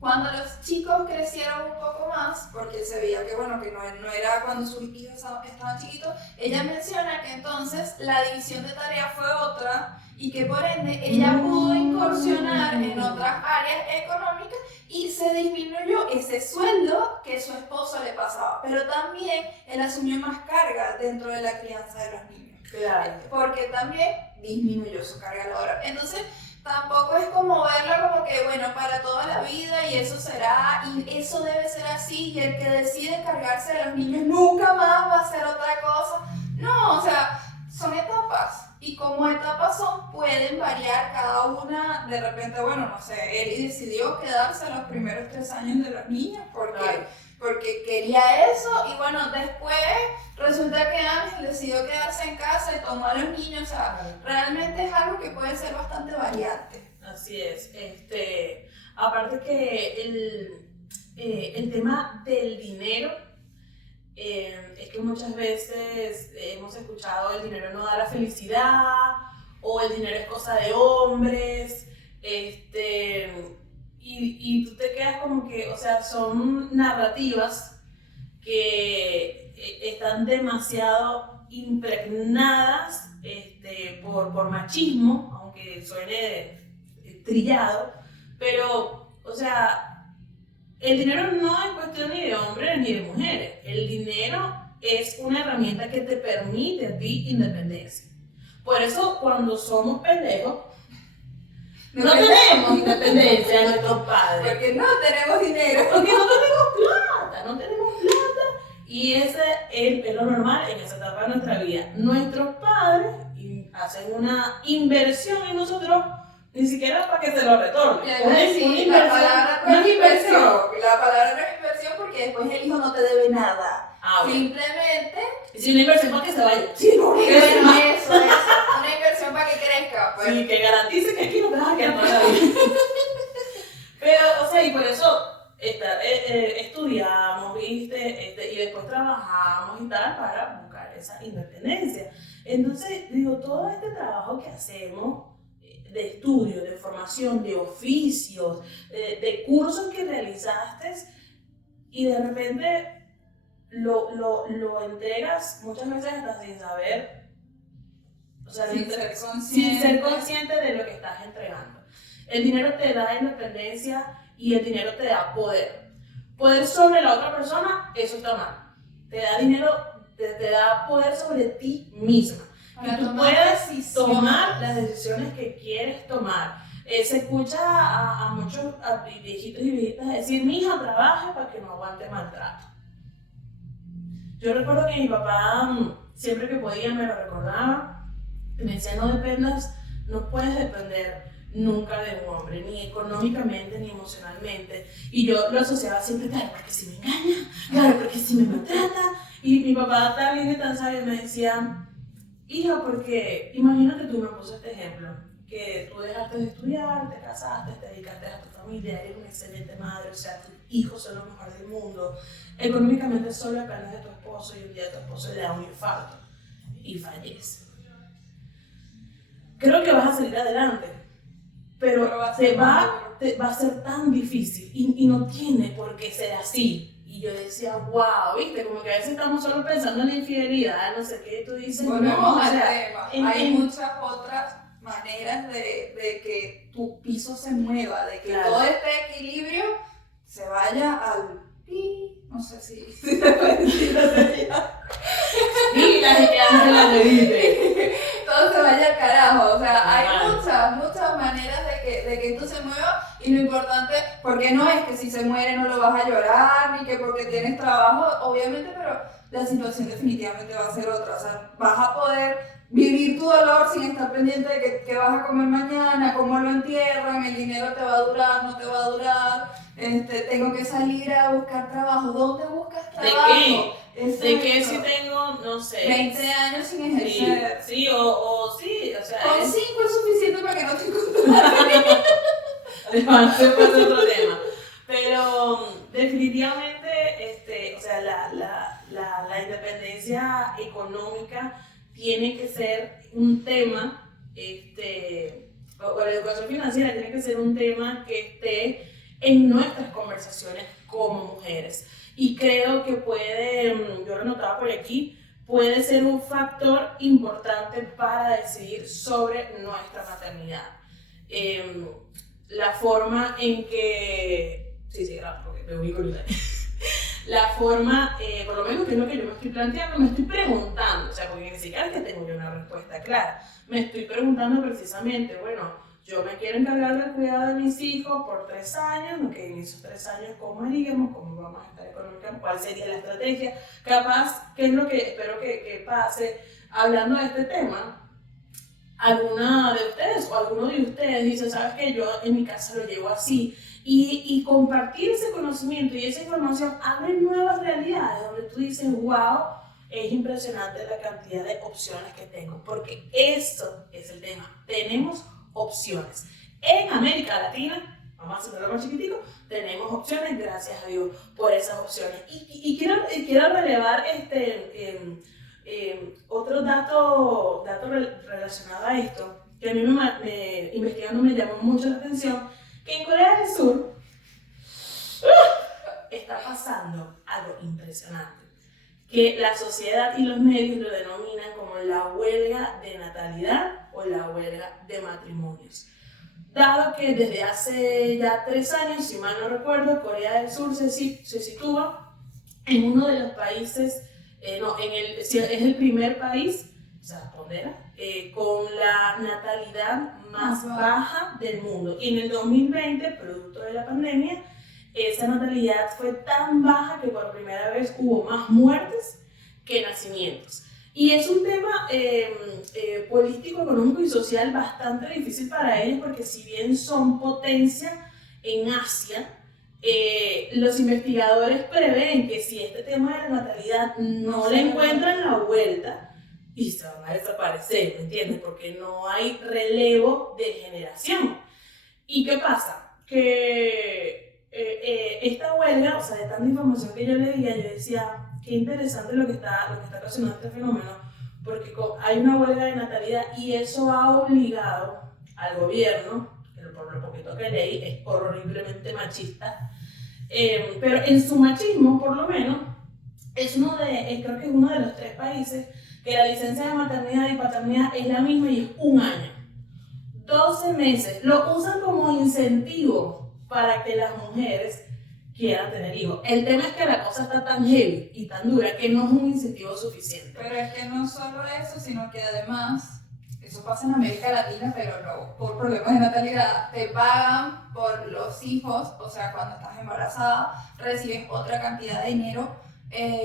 Cuando los chicos crecieron un poco más, porque se veía que, bueno, que no era cuando sus hijos estaban chiquitos, ella menciona que entonces la división de tareas fue otra y que por ende ella pudo incursionar en otras áreas económicas y se disminuyó ese sueldo que su esposo le pasaba. Pero también él asumió más carga dentro de la crianza de los niños. Claro. Porque también disminuyó su carga laboral. Entonces, tampoco es como verlo como que, bueno, para toda la vida y eso será, y eso debe ser así, y el que decide encargarse de los niños nunca más va a hacer otra cosa. No, o sea, son etapas. Y como etapas son, pueden variar cada una. De repente, bueno, no sé, Eli decidió quedarse los primeros 3 años de los niños porque quería eso. Y bueno, después resulta que Ángel decidió quedarse en casa y tomó a los niños. O sea, realmente es algo que puede ser bastante variante. Así es. Aparte que el tema del dinero, es que muchas veces hemos escuchado el dinero no da la felicidad o el dinero es cosa de hombres, y tú te quedas como que, o sea, son narrativas que están demasiado impregnadas por machismo, aunque suene trillado, pero, o sea, el dinero no es cuestión ni de hombres ni de mujeres. El dinero es una herramienta que te permite a ti independencia. Por eso, cuando somos pendejos, no tenemos independencia de nuestros padres. Porque no tenemos dinero. Porque no tenemos plata. Y ese es lo normal en esa etapa de nuestra vida. Nuestros padres hacen una inversión en nosotros, ni siquiera para que se lo retornen. La palabra no es inversión. La palabra no es inversión porque después el hijo no te debe nada. Simplemente. Es una inversión para que se vaya. Sí, no, eso. Una inversión para que crezca. Pues. Sí, que garantice que aquí no te vas a quedar toda la vida. Pero, o sea, y por eso estudiamos, ¿viste? Y después trabajamos y tal para buscar esa independencia. Entonces, digo, todo este trabajo que hacemos de estudio, de formación, de oficios, de cursos que realizaste y de repente lo entregas muchas veces hasta sin saber, o sea, sin ser consciente de lo que estás entregando. El dinero te da independencia y el dinero te da poder. Poder sobre la otra persona, eso está mal. Te da dinero, te da poder sobre ti misma. Que tú puedes tomar las decisiones que quieres tomar. Se escucha a muchos viejitos y viejitas decir: mi hija trabaja para que no aguante maltrato. Yo recuerdo que mi papá, siempre que podía, me lo recordaba. Me decía: no dependas, no puedes depender nunca de un hombre, ni económicamente ni emocionalmente. Y yo lo asociaba siempre: claro, porque si me engaña, claro, porque si me maltrata. Y mi papá tan lindo y tan sabio me decía: hija, porque imagínate, tú me puso este ejemplo, que tú dejaste de estudiar, te casaste, te dedicaste a tu familia, eres una excelente madre, o sea, tus hijos son lo mejor del mundo, económicamente solo dependes de tu esposo y un día tu esposo le da un infarto y fallece. Creo que vas a salir adelante, pero va a ser tan difícil y no tiene por qué ser así. Y yo decía: wow, viste, como que a veces estamos solo pensando en la infidelidad, no sé qué, tú dices. Volvemos al tema. Hay muchas otras maneras de que tu piso se mueva, de que todo este equilibrio se vaya al no sé si se puede decir así. Y las que hacen la reviste. Todo se vaya al carajo. O sea, hay muchas maneras de que esto se mueva. Y lo importante, porque no es que si se muere no lo vas a llorar, ni que porque tienes trabajo, obviamente, pero la situación definitivamente va a ser otra. O sea, vas a poder vivir tu dolor sin estar pendiente de qué vas a comer mañana, cómo lo entierran, el dinero te va a durar, no te va a durar, tengo que salir a buscar trabajo. ¿Dónde buscas trabajo? ¿De qué? ¿De qué si tengo, no sé, 20 años sin ejercer? Sí, o sí, o sea... Con 5 es suficiente para que no te encuentres. Además, ese fue otro tema. Pero definitivamente, o sea, la independencia económica tiene que ser un tema, o la educación financiera tiene que ser un tema que esté en nuestras conversaciones como mujeres. Y creo que yo lo notaba por aquí, puede ser un factor importante para decidir sobre nuestra maternidad. La forma en que... Sí, claro, porque me ubico en la forma, por lo menos que es lo que yo me estoy planteando, me estoy preguntando, o sea, porque ni siquiera es que tengo yo una respuesta clara, me estoy preguntando precisamente, bueno, yo me quiero encargar del cuidado de mis hijos por 3 años, ¿no? Que en esos 3 años, ¿cómo haríamos? ¿Cómo vamos a estar económicamente? ¿Cuál sería la estrategia? Capaz, ¿qué es lo que espero que pase? Hablando de este tema, alguna de ustedes o alguno de ustedes dice, ¿sabes qué? Yo en mi casa lo llevo así. Y compartir ese conocimiento y esa información abre nuevas realidades donde tú dices, wow, es impresionante la cantidad de opciones que tengo, porque eso es el tema, tenemos opciones. En América Latina, vamos a hacerlo más chiquitico, tenemos opciones, gracias a Dios por esas opciones. Y quiero relevar otro dato relacionado a esto, que a mí investigando me llamó mucho la atención, que en Corea del Sur está pasando algo impresionante, que la sociedad y los medios lo denominan como la huelga de natalidad o la huelga de matrimonios. Dado que desde hace ya 3 años, si mal no recuerdo, Corea del Sur se sitúa en uno de los países, es el primer país, o sea, pondera, con la natalidad más baja del mundo. Y en el 2020, producto de la pandemia, esa natalidad fue tan baja que por primera vez hubo más muertes que nacimientos. Y es un tema político, económico y social bastante difícil para ellos, porque si bien son potencia en Asia, los investigadores prevén que si este tema de la natalidad no le encuentran la vuelta, y se van a desaparecer, ¿me entiendes? Porque no hay relevo de generación. ¿Y qué pasa? Que esta huelga, o sea, de tanta información que yo leía, yo decía, qué interesante lo que está ocasionando este fenómeno, porque hay una huelga de natalidad y eso ha obligado al gobierno, que por lo poquito que leí es horriblemente machista, pero en su machismo, por lo menos, creo que es uno de los 3 países que la licencia de maternidad y paternidad es la misma y es 1 año. 12 meses. Lo usan como incentivo para que las mujeres quieran tener hijos. El tema es que la cosa está tan heavy y tan dura que no es un incentivo suficiente. Pero es que no solo eso, sino que además, eso pasa en América Latina, pero no por problemas de natalidad, te pagan por los hijos, o sea, cuando estás embarazada, recibes otra cantidad de dinero.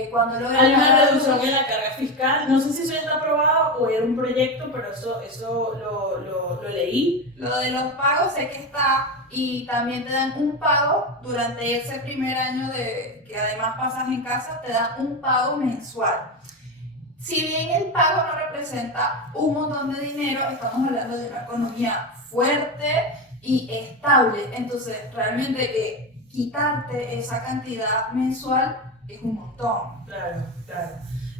Cuando hay una reducción en la carga fiscal, no sé si eso ya está aprobado o era un proyecto, pero eso lo leí. Lo de los pagos sé que está, y también te dan un pago durante ese primer año que además pasas en casa, te dan un pago mensual. Si bien el pago no representa un montón de dinero, estamos hablando de una economía fuerte y estable, entonces realmente que quitarte esa cantidad mensual es un montón. Claro.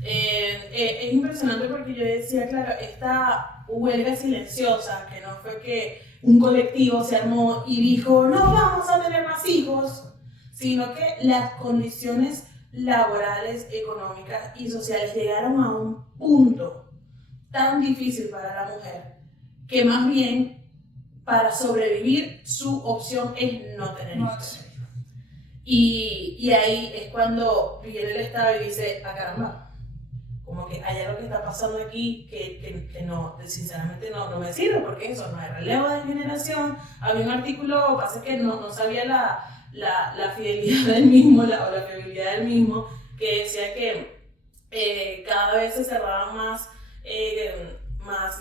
Es impresionante porque yo decía, claro, esta huelga silenciosa, que no fue que un colectivo se armó y dijo, no vamos a tener más hijos, sino que las condiciones laborales, económicas y sociales llegaron a un punto tan difícil para la mujer, que más bien para sobrevivir su opción es no tener hijos. Y ahí es cuando viene el Estado y dice, caramba, como que hay algo que está pasando aquí que no, sinceramente no me sirve, porque eso no hay relevo de generación. Había un artículo, pasa que no sabía la fidelidad del mismo, o la fiabilidad del mismo, que decía que cada vez se cerraban más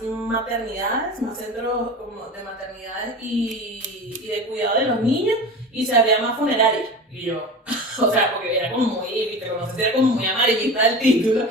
maternidades, más centros como de maternidades y de cuidado de los niños, y se abría más funerarias. Y yo, o sea, porque era como muy, viste, no sé si era como muy amarillista el título,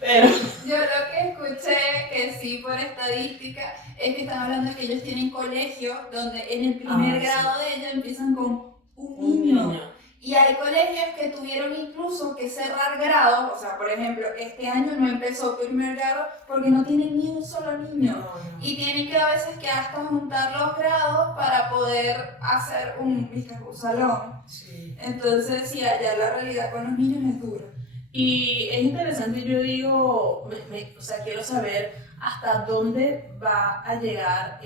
pero... Yo lo que escuché, que sí por estadística, es que están hablando de que ellos tienen colegios donde en el primer grado de ellos empiezan con un niño. Y hay colegios que tuvieron incluso que cerrar grados, o sea, por ejemplo, este año no empezó primer grado porque no tienen ni un solo niño. Y tienen que a veces que hasta juntar los grados para poder hacer un salón. Sí. Entonces, sí, allá la realidad con los niños es dura. Y es interesante, yo digo, o sea, quiero saber hasta dónde va a llegar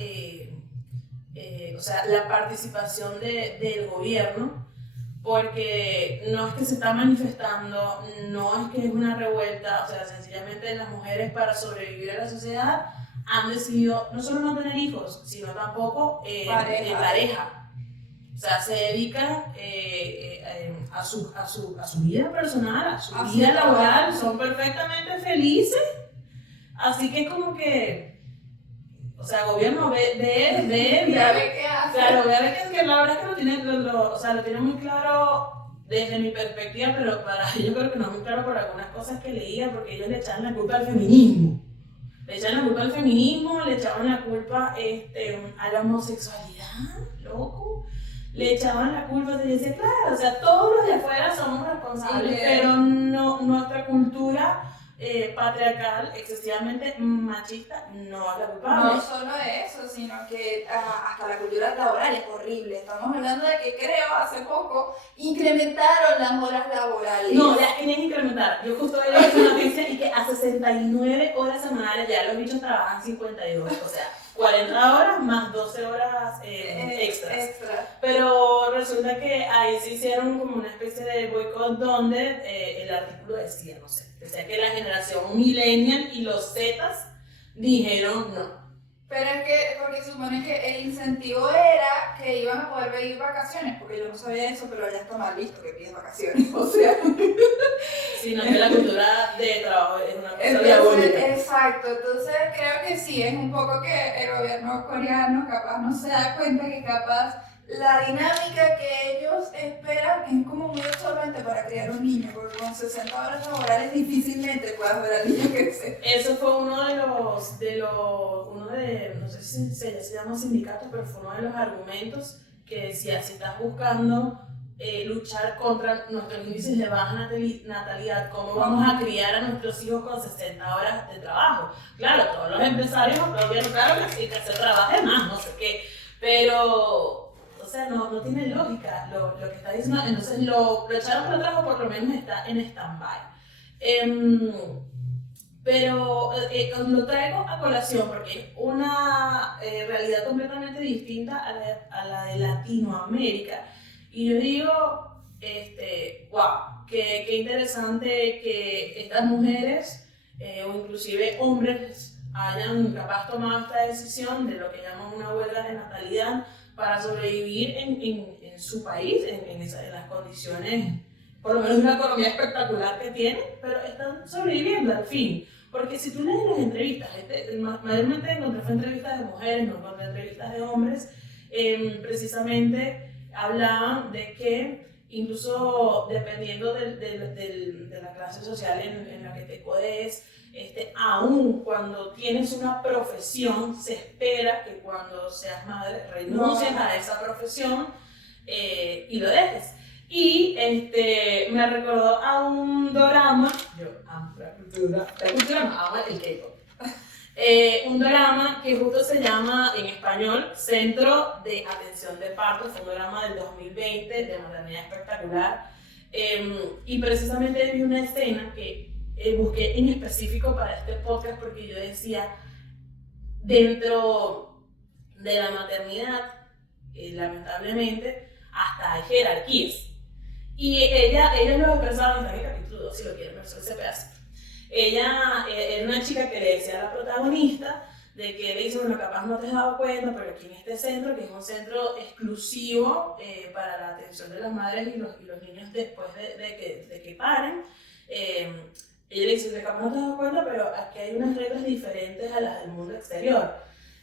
o sea, la participación del gobierno, porque no es que se está manifestando, no es que es una revuelta, o sea, sencillamente las mujeres para sobrevivir a la sociedad han decidido no solo no tener hijos, sino tampoco pareja. O sea, se dedican a su vida personal, a su vida laboral, son perfectamente felices. Así que es como que, o sea, gobierno, ve qué hace. Claro, ve a ver que la verdad es que lo tiene muy claro desde mi perspectiva, pero para yo creo que no es muy claro por algunas cosas que leía, porque ellos le echaban la culpa al feminismo. Le echaban la culpa al feminismo, le echaban la culpa a la homosexualidad, loco. Le echaban la culpa, se decía, claro, o sea, todos los de afuera somos responsables, pero no, nuestra cultura patriarcal, excesivamente machista, no es la culpable. No solo eso, sino que hasta la cultura laboral es horrible. Estamos hablando de que creo hace poco incrementaron las horas laborales. No, las querían incrementar. Yo justo veía esa noticia y que a 69 horas semanales ya los bichos trabajan 52, o sea, 40 horas más 12 horas extras. Pero resulta que ahí se hicieron como una especie de boicot donde el artículo decía, no sé, decía que la generación millennial y los Zetas dijeron no. Pero es que, porque supone que el incentivo era que iban a poder pedir vacaciones, porque yo no sabía eso, pero ya está mal visto que pides vacaciones, o sea. Sino que la cultura de trabajo es una cosa diabólica. Exacto, entonces creo que sí, es un poco que el gobierno coreano capaz no se da cuenta que capaz la dinámica que ellos esperan es como muy absorbente para criar un niño, porque con 60 horas laborales difícilmente puedas ver al niño crecer. Eso fue uno de no sé si se llama sindicato, pero fue uno de los argumentos que decía, si estás buscando luchar contra nuestros índices de baja natalidad, ¿cómo vamos a criar a nuestros hijos con 60 horas de trabajo? Claro, todos los empresarios aplaudieron, claro que sí, que se trabaje más, no sé qué, pero... O sea, no tiene lógica lo que está diciendo, entonces lo echaron para atrás o por lo menos está en stand-by. Pero lo traigo a colación porque es una realidad completamente distinta a la de Latinoamérica. Y yo digo, wow, qué interesante que estas mujeres o inclusive hombres hayan capaz tomado esta decisión de lo que llaman una huelga de natalidad para sobrevivir en su país, en las condiciones, por lo menos una economía espectacular que tienen, pero están sobreviviendo al fin. Porque si tú lees las entrevistas, mayormente encontré entrevistas de mujeres, no encontré entrevistas de hombres, precisamente hablaban de que incluso dependiendo de la clase social en la que te codees, aún cuando tienes una profesión, se espera que cuando seas madre renuncies a esa profesión y lo dejes. Y me recordó a un dorama, yo amo la cultura no, amo el K-pop. Un dorama que justo se llama en español Centro de Atención de Parto, fue un dorama del 2020 de maternidad espectacular. Y precisamente vi una escena que busqué en específico para este podcast porque yo decía, dentro de la maternidad, lamentablemente, hasta hay jerarquías. Y ella lo expresaba en el capítulo 2, si lo quieren ver, ese pedacito. Ella era una chica que le decía a la protagonista de que le dice, bueno, capaz no te has dado cuenta, pero aquí en este centro, que es un centro exclusivo para la atención de las madres y los niños después de que paren, ella le dice, capaz no te has dado cuenta, pero aquí hay unas reglas diferentes a las del mundo exterior.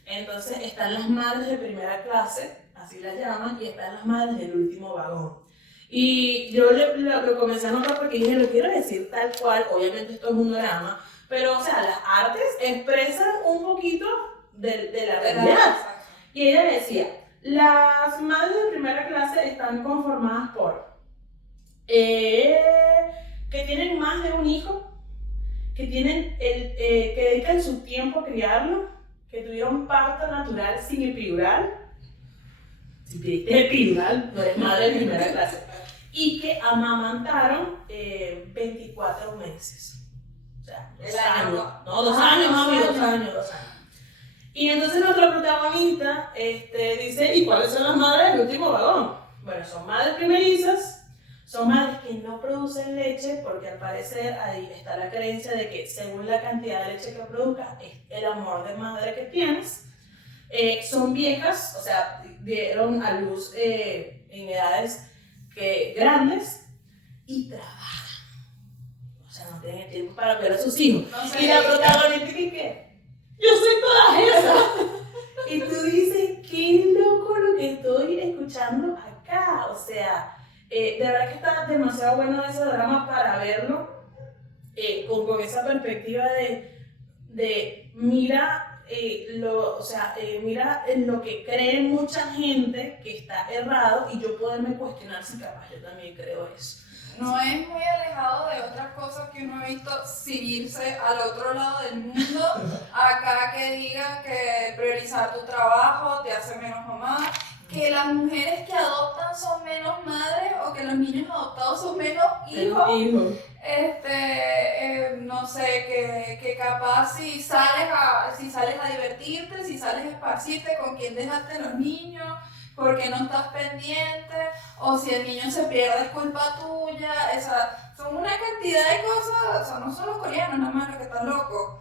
Entonces están las madres de primera clase, así las llaman, y están las madres del último vagón. Y yo lo comencé a notar porque dije, lo quiero decir tal cual, obviamente esto es un drama, pero o sea, las artes expresan un poquito de la realidad. Y ella decía, las madres de primera clase están conformadas por que tienen más de un hijo, que que dedican su tiempo a criarlo, que tuvieron parto natural sin epidural. Si pidiste epidural, no eres madre de primera clase. Y que amamantaron 24 meses. O sea, 2 años. No, 2 años, mami, 2 años. Y entonces nuestra protagonista dice, ¿y cuáles son las madres del último vagón? Bueno, son madres primerizas, son madres que no producen leche porque al parecer ahí está la creencia de que según la cantidad de leche que produzcas es el amor de madre que tienes. Son viejas, o sea, dieron a luz en edades grandes y trabajan. O sea, no tienen tiempo para ver a sus hijos. No sé, y la protagonista, ¿qué? Yo soy todas esas. Y tú dices, qué loco lo que estoy escuchando acá. O sea, de verdad que está demasiado bueno ese drama para verlo con esa perspectiva de mira. Mira en lo que cree mucha gente que está errado y yo poderme cuestionar si capaz yo también creo eso. No es muy alejado de otras cosas que uno ha visto sin irse al otro lado del mundo. Acá que digan que priorizar tu trabajo te hace menos mamá, que las mujeres que adoptan son menos madres o que los niños adoptados son menos hijos. No sé, que capaz si sales a divertirte, si sales a esparcirte, con quién dejaste los niños, porque no estás pendiente, o si el niño se pierde es culpa tuya. Son una cantidad de cosas, o sea, no son los coreanos nada más los que están locos.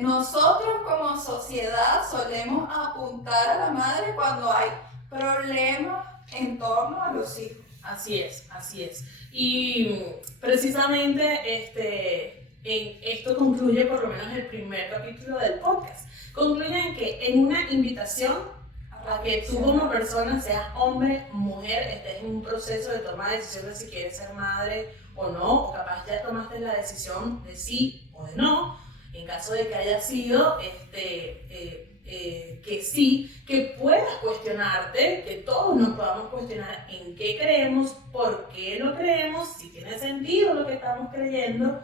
Nosotros como sociedad solemos apuntar a la madre cuando hay problemas en torno a los hijos. Así es. Y precisamente en esto concluye por lo menos el primer capítulo del podcast. Concluye en que en una invitación a que tú como persona, seas hombre, mujer, estés en un proceso de toma de decisión de si quieres ser madre o no, o capaz ya tomaste la decisión de sí o de no, en caso de que haya sido que sí, que puedas cuestionarte, que todos nos podamos cuestionar en qué creemos, por qué lo creemos, si tiene sentido lo que estamos creyendo,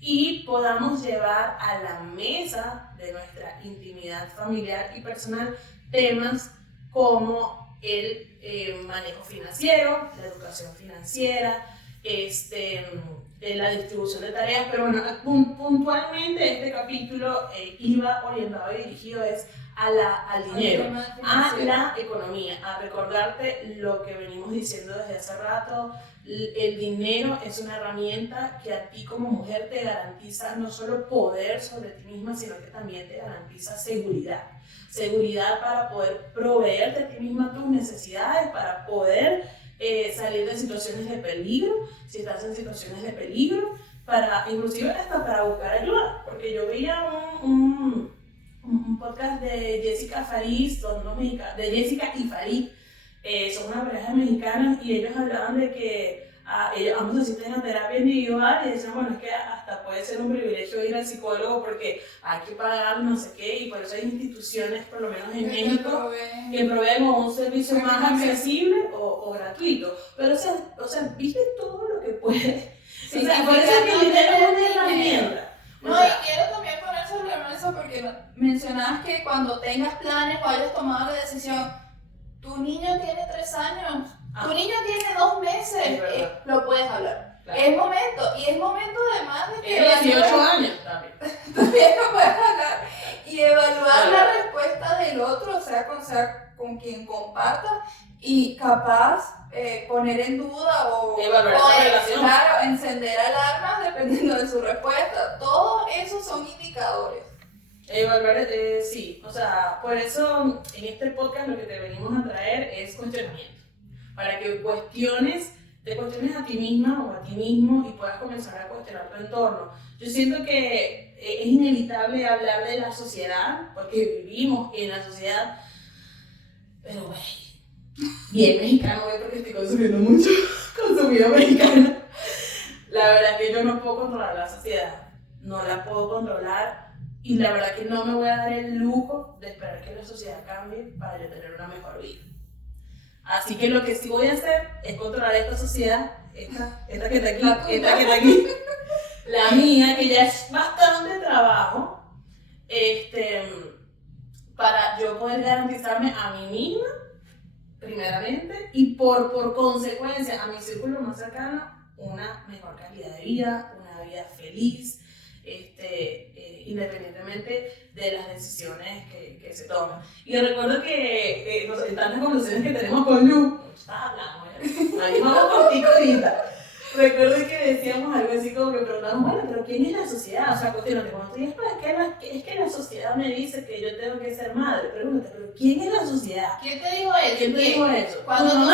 y podamos llevar a la mesa de nuestra intimidad familiar y personal temas como el manejo financiero, la educación financiera, la distribución de tareas, pero bueno, puntualmente este capítulo iba orientado y dirigido al dinero, a la economía, a recordarte lo que venimos diciendo desde hace rato. El dinero es una herramienta que a ti como mujer te garantiza no solo poder sobre ti misma, sino que también te garantiza seguridad. Seguridad para poder proveer de ti misma tus necesidades, para poder salir de situaciones de peligro, si estás en situaciones de peligro, inclusive hasta para buscar ayuda. Porque yo veía un podcast de Jessica Farid, de Jessica y Farid, son una pareja de mexicanos y ellos hablaban de que ambos asisten a terapia individual y decían, bueno, es que hasta puede ser un privilegio ir al psicólogo porque hay que pagar no sé qué, y por eso hay instituciones, por lo menos en México, que proveen un servicio más accesible o gratuito. Pero, o sea, viste todo lo que puede. Sí, o sea, por eso es que el dinero es una herramienta. No, y quiero también poner sobre la mesa porque mencionabas que cuando tengas planes o hayas tomado la decisión, tu niño tiene 3 años, tu niño tiene 2 meses, lo puedes hablar. Claro. Es momento, y es momento además de que... 18 años también. También lo puedes hablar. Y evaluar la respuesta del otro, sea con quien compartas, y capaz poner en duda o claro, encender alarmas dependiendo de su respuesta. Todos esos son indicadores. Evaluar, sí, o sea, por eso en este podcast lo que te venimos a traer es cuestionamiento, para que te cuestiones a ti misma o a ti mismo y puedas comenzar a cuestionar tu entorno. Yo siento que es inevitable hablar de la sociedad, porque vivimos en la sociedad, pero güey, bien mexicano, güey, porque estoy consumiendo mucho contenido mexicano. La verdad es que yo no puedo controlar la sociedad, no la puedo controlar. Y la verdad que no me voy a dar el lujo de esperar que la sociedad cambie para yo tener una mejor vida. Así que lo que sí voy a hacer es controlar esta sociedad esta que está aquí, esta que está aquí, la mía, que ya es bastante trabajo, para yo poder garantizarme a mí misma, primeramente, y por consecuencia a mi círculo más cercano, una mejor calidad de vida, una vida feliz, independientemente de las decisiones que se toman. Y recuerdo que en tantas conversaciones que tenemos con Lu, ahí vamos contigo ahorita. Recuerdo que decíamos algo así como que preguntamos, bueno, pero ¿quién es la sociedad? O sea, cuestionate, cuando tú dices, es que la sociedad me dice que yo tengo que ser madre. Pregúntate, pero ¿quién es la sociedad? ¿Quién te dijo eso? ¿Quién te dijo eso? Cuando no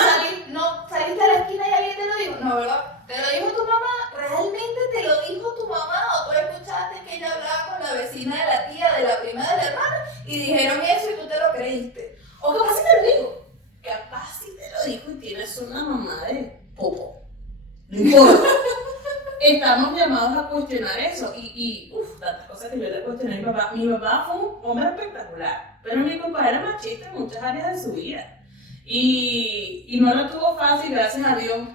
saliste a la esquina y alguien te lo dijo, no, ¿verdad? ¿Te lo dijo tu mamá? ¿Realmente te lo dijo tu mamá? ¿O tú escuchaste que ella hablaba con la vecina de la tía, de la prima, de la hermana y dijeron eso y tú te lo creíste? O capaz si te lo dijo. Capaz si te lo dijo y tienes una mamá de popo. No importa. Estamos llamados a cuestionar eso y tantas cosas que yo le cuestioné a mi papá. Mi papá fue un hombre espectacular, pero mi papá era machista en muchas áreas de su vida y no lo tuvo fácil, gracias a Dios,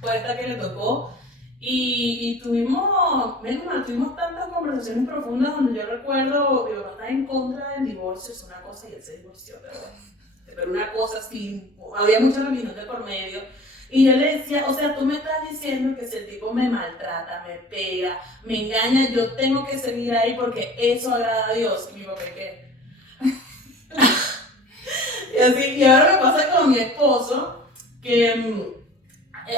por esta que le tocó. Y tuvimos, menos mal, tuvimos tantas conversaciones profundas donde yo recuerdo, mi papá estaba en contra del divorcio, es una cosa y él se divorció, pero una cosa así, había mucha religión de por medio. Y yo le decía, o sea, tú me estás diciendo que si el tipo me maltrata, me pega, me engaña, yo tengo que seguir ahí porque eso agrada a Dios. Y mi papá, ¿qué? Y ahora me pasa con mi esposo, que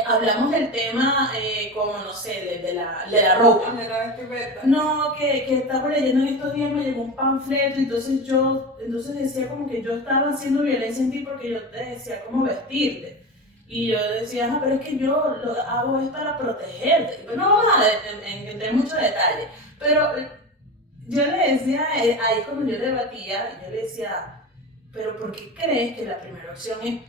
hablamos del tema, como no sé, de la ropa. De la vestimenta. No, que estaba leyendo en estos días, me llegó un panfleto, entonces decía como que yo estaba haciendo violencia en ti porque yo te decía cómo vestirte. Y yo decía, pero es que yo lo hago es para protegerte. Pues no vamos a entender mucho detalle, pero yo le decía, ahí cuando yo debatía, yo le decía, pero ¿por qué crees que la primera opción es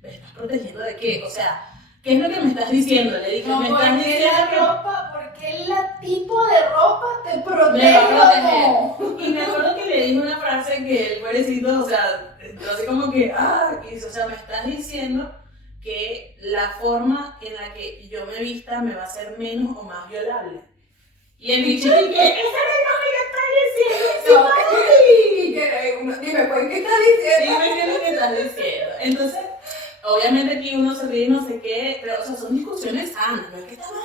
me estás protegiendo de qué? O sea, ¿qué es lo que me estás diciendo? Le dije, No, me estás diciendo porque el tipo de ropa te protege. Me va a proteger. Y me acuerdo que le dije una frase que el pobrecito, o sea, así como que, o sea, me estás diciendo que la forma en la que yo me vista me va a hacer menos o más violable. Y el bicho dice, esa es lo que yo estoy diciendo. Dime, pues, ¿qué estás diciendo? Dime qué es lo que estás diciendo. Entonces, obviamente aquí uno se ríe y no sé qué, pero o sea, son discusiones sanas, no es que estamos...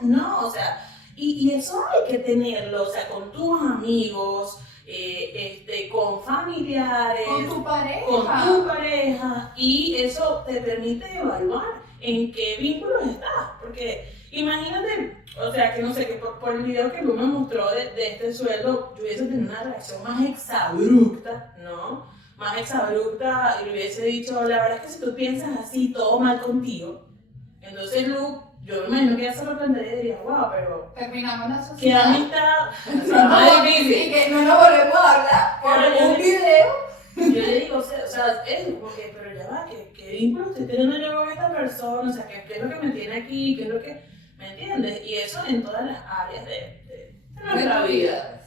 No, o sea, y eso hay que tenerlo, o sea, con tus amigos, con familiares, con tu pareja, y eso te permite evaluar en qué vínculos estás, porque imagínate, o sea, que no sé, que por el video que Lu me mostró de este sueldo, yo hubiese tenido una reacción más exabrupta, ¿no? Más exabrupta y le hubiese dicho, la verdad es que si tú piensas así, todo mal contigo. Entonces Lu, yo me imagino que ella se sorprendería y diría, wow, pero terminamos la sociedad. ¿qué amistad? Más difícil. Y que no nos volvemos a hablar por un video. Yo le digo, o sea, es como que, pero ya va, ¿qué vínculo estoy teniendo yo con esta persona? O sea, ¿qué es lo que me tiene aquí? ¿Qué es lo que, me entiendes? Y eso en todas las áreas de nuestra vida.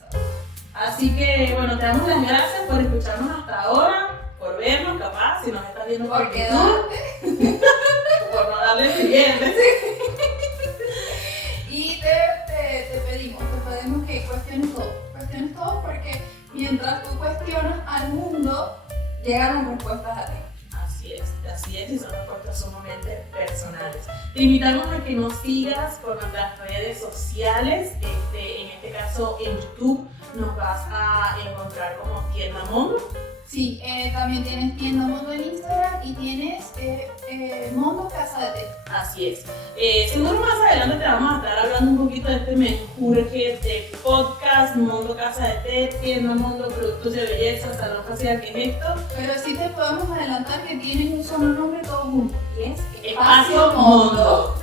Así que, bueno, te damos las gracias por escucharnos hasta ahora, por vernos, capaz, si nos estás viendo por quedarte. Por no darle siguiente. Y te pedimos que cuestiones todo porque mientras tú cuestionas al mundo, llegan las respuestas a ti. Así es, y son respuestas sumamente personales. Te invitamos a que nos sigas por nuestras redes sociales, en este caso en YouTube nos vas a encontrar como Tienda Mondo. Sí, también tienes Tienda Mondo en Instagram y tienes Mondo Casa de Té. Así es. Seguro más adelante te vamos a estar hablando un poquito de este menjurje de podcast, Mondo Casa de Té, Tienda Mondo, productos de belleza, salón facial, ¿qué es esto? Pero sí te podemos adelantar que tienen un solo nombre todo junto y es Espacio Mondo.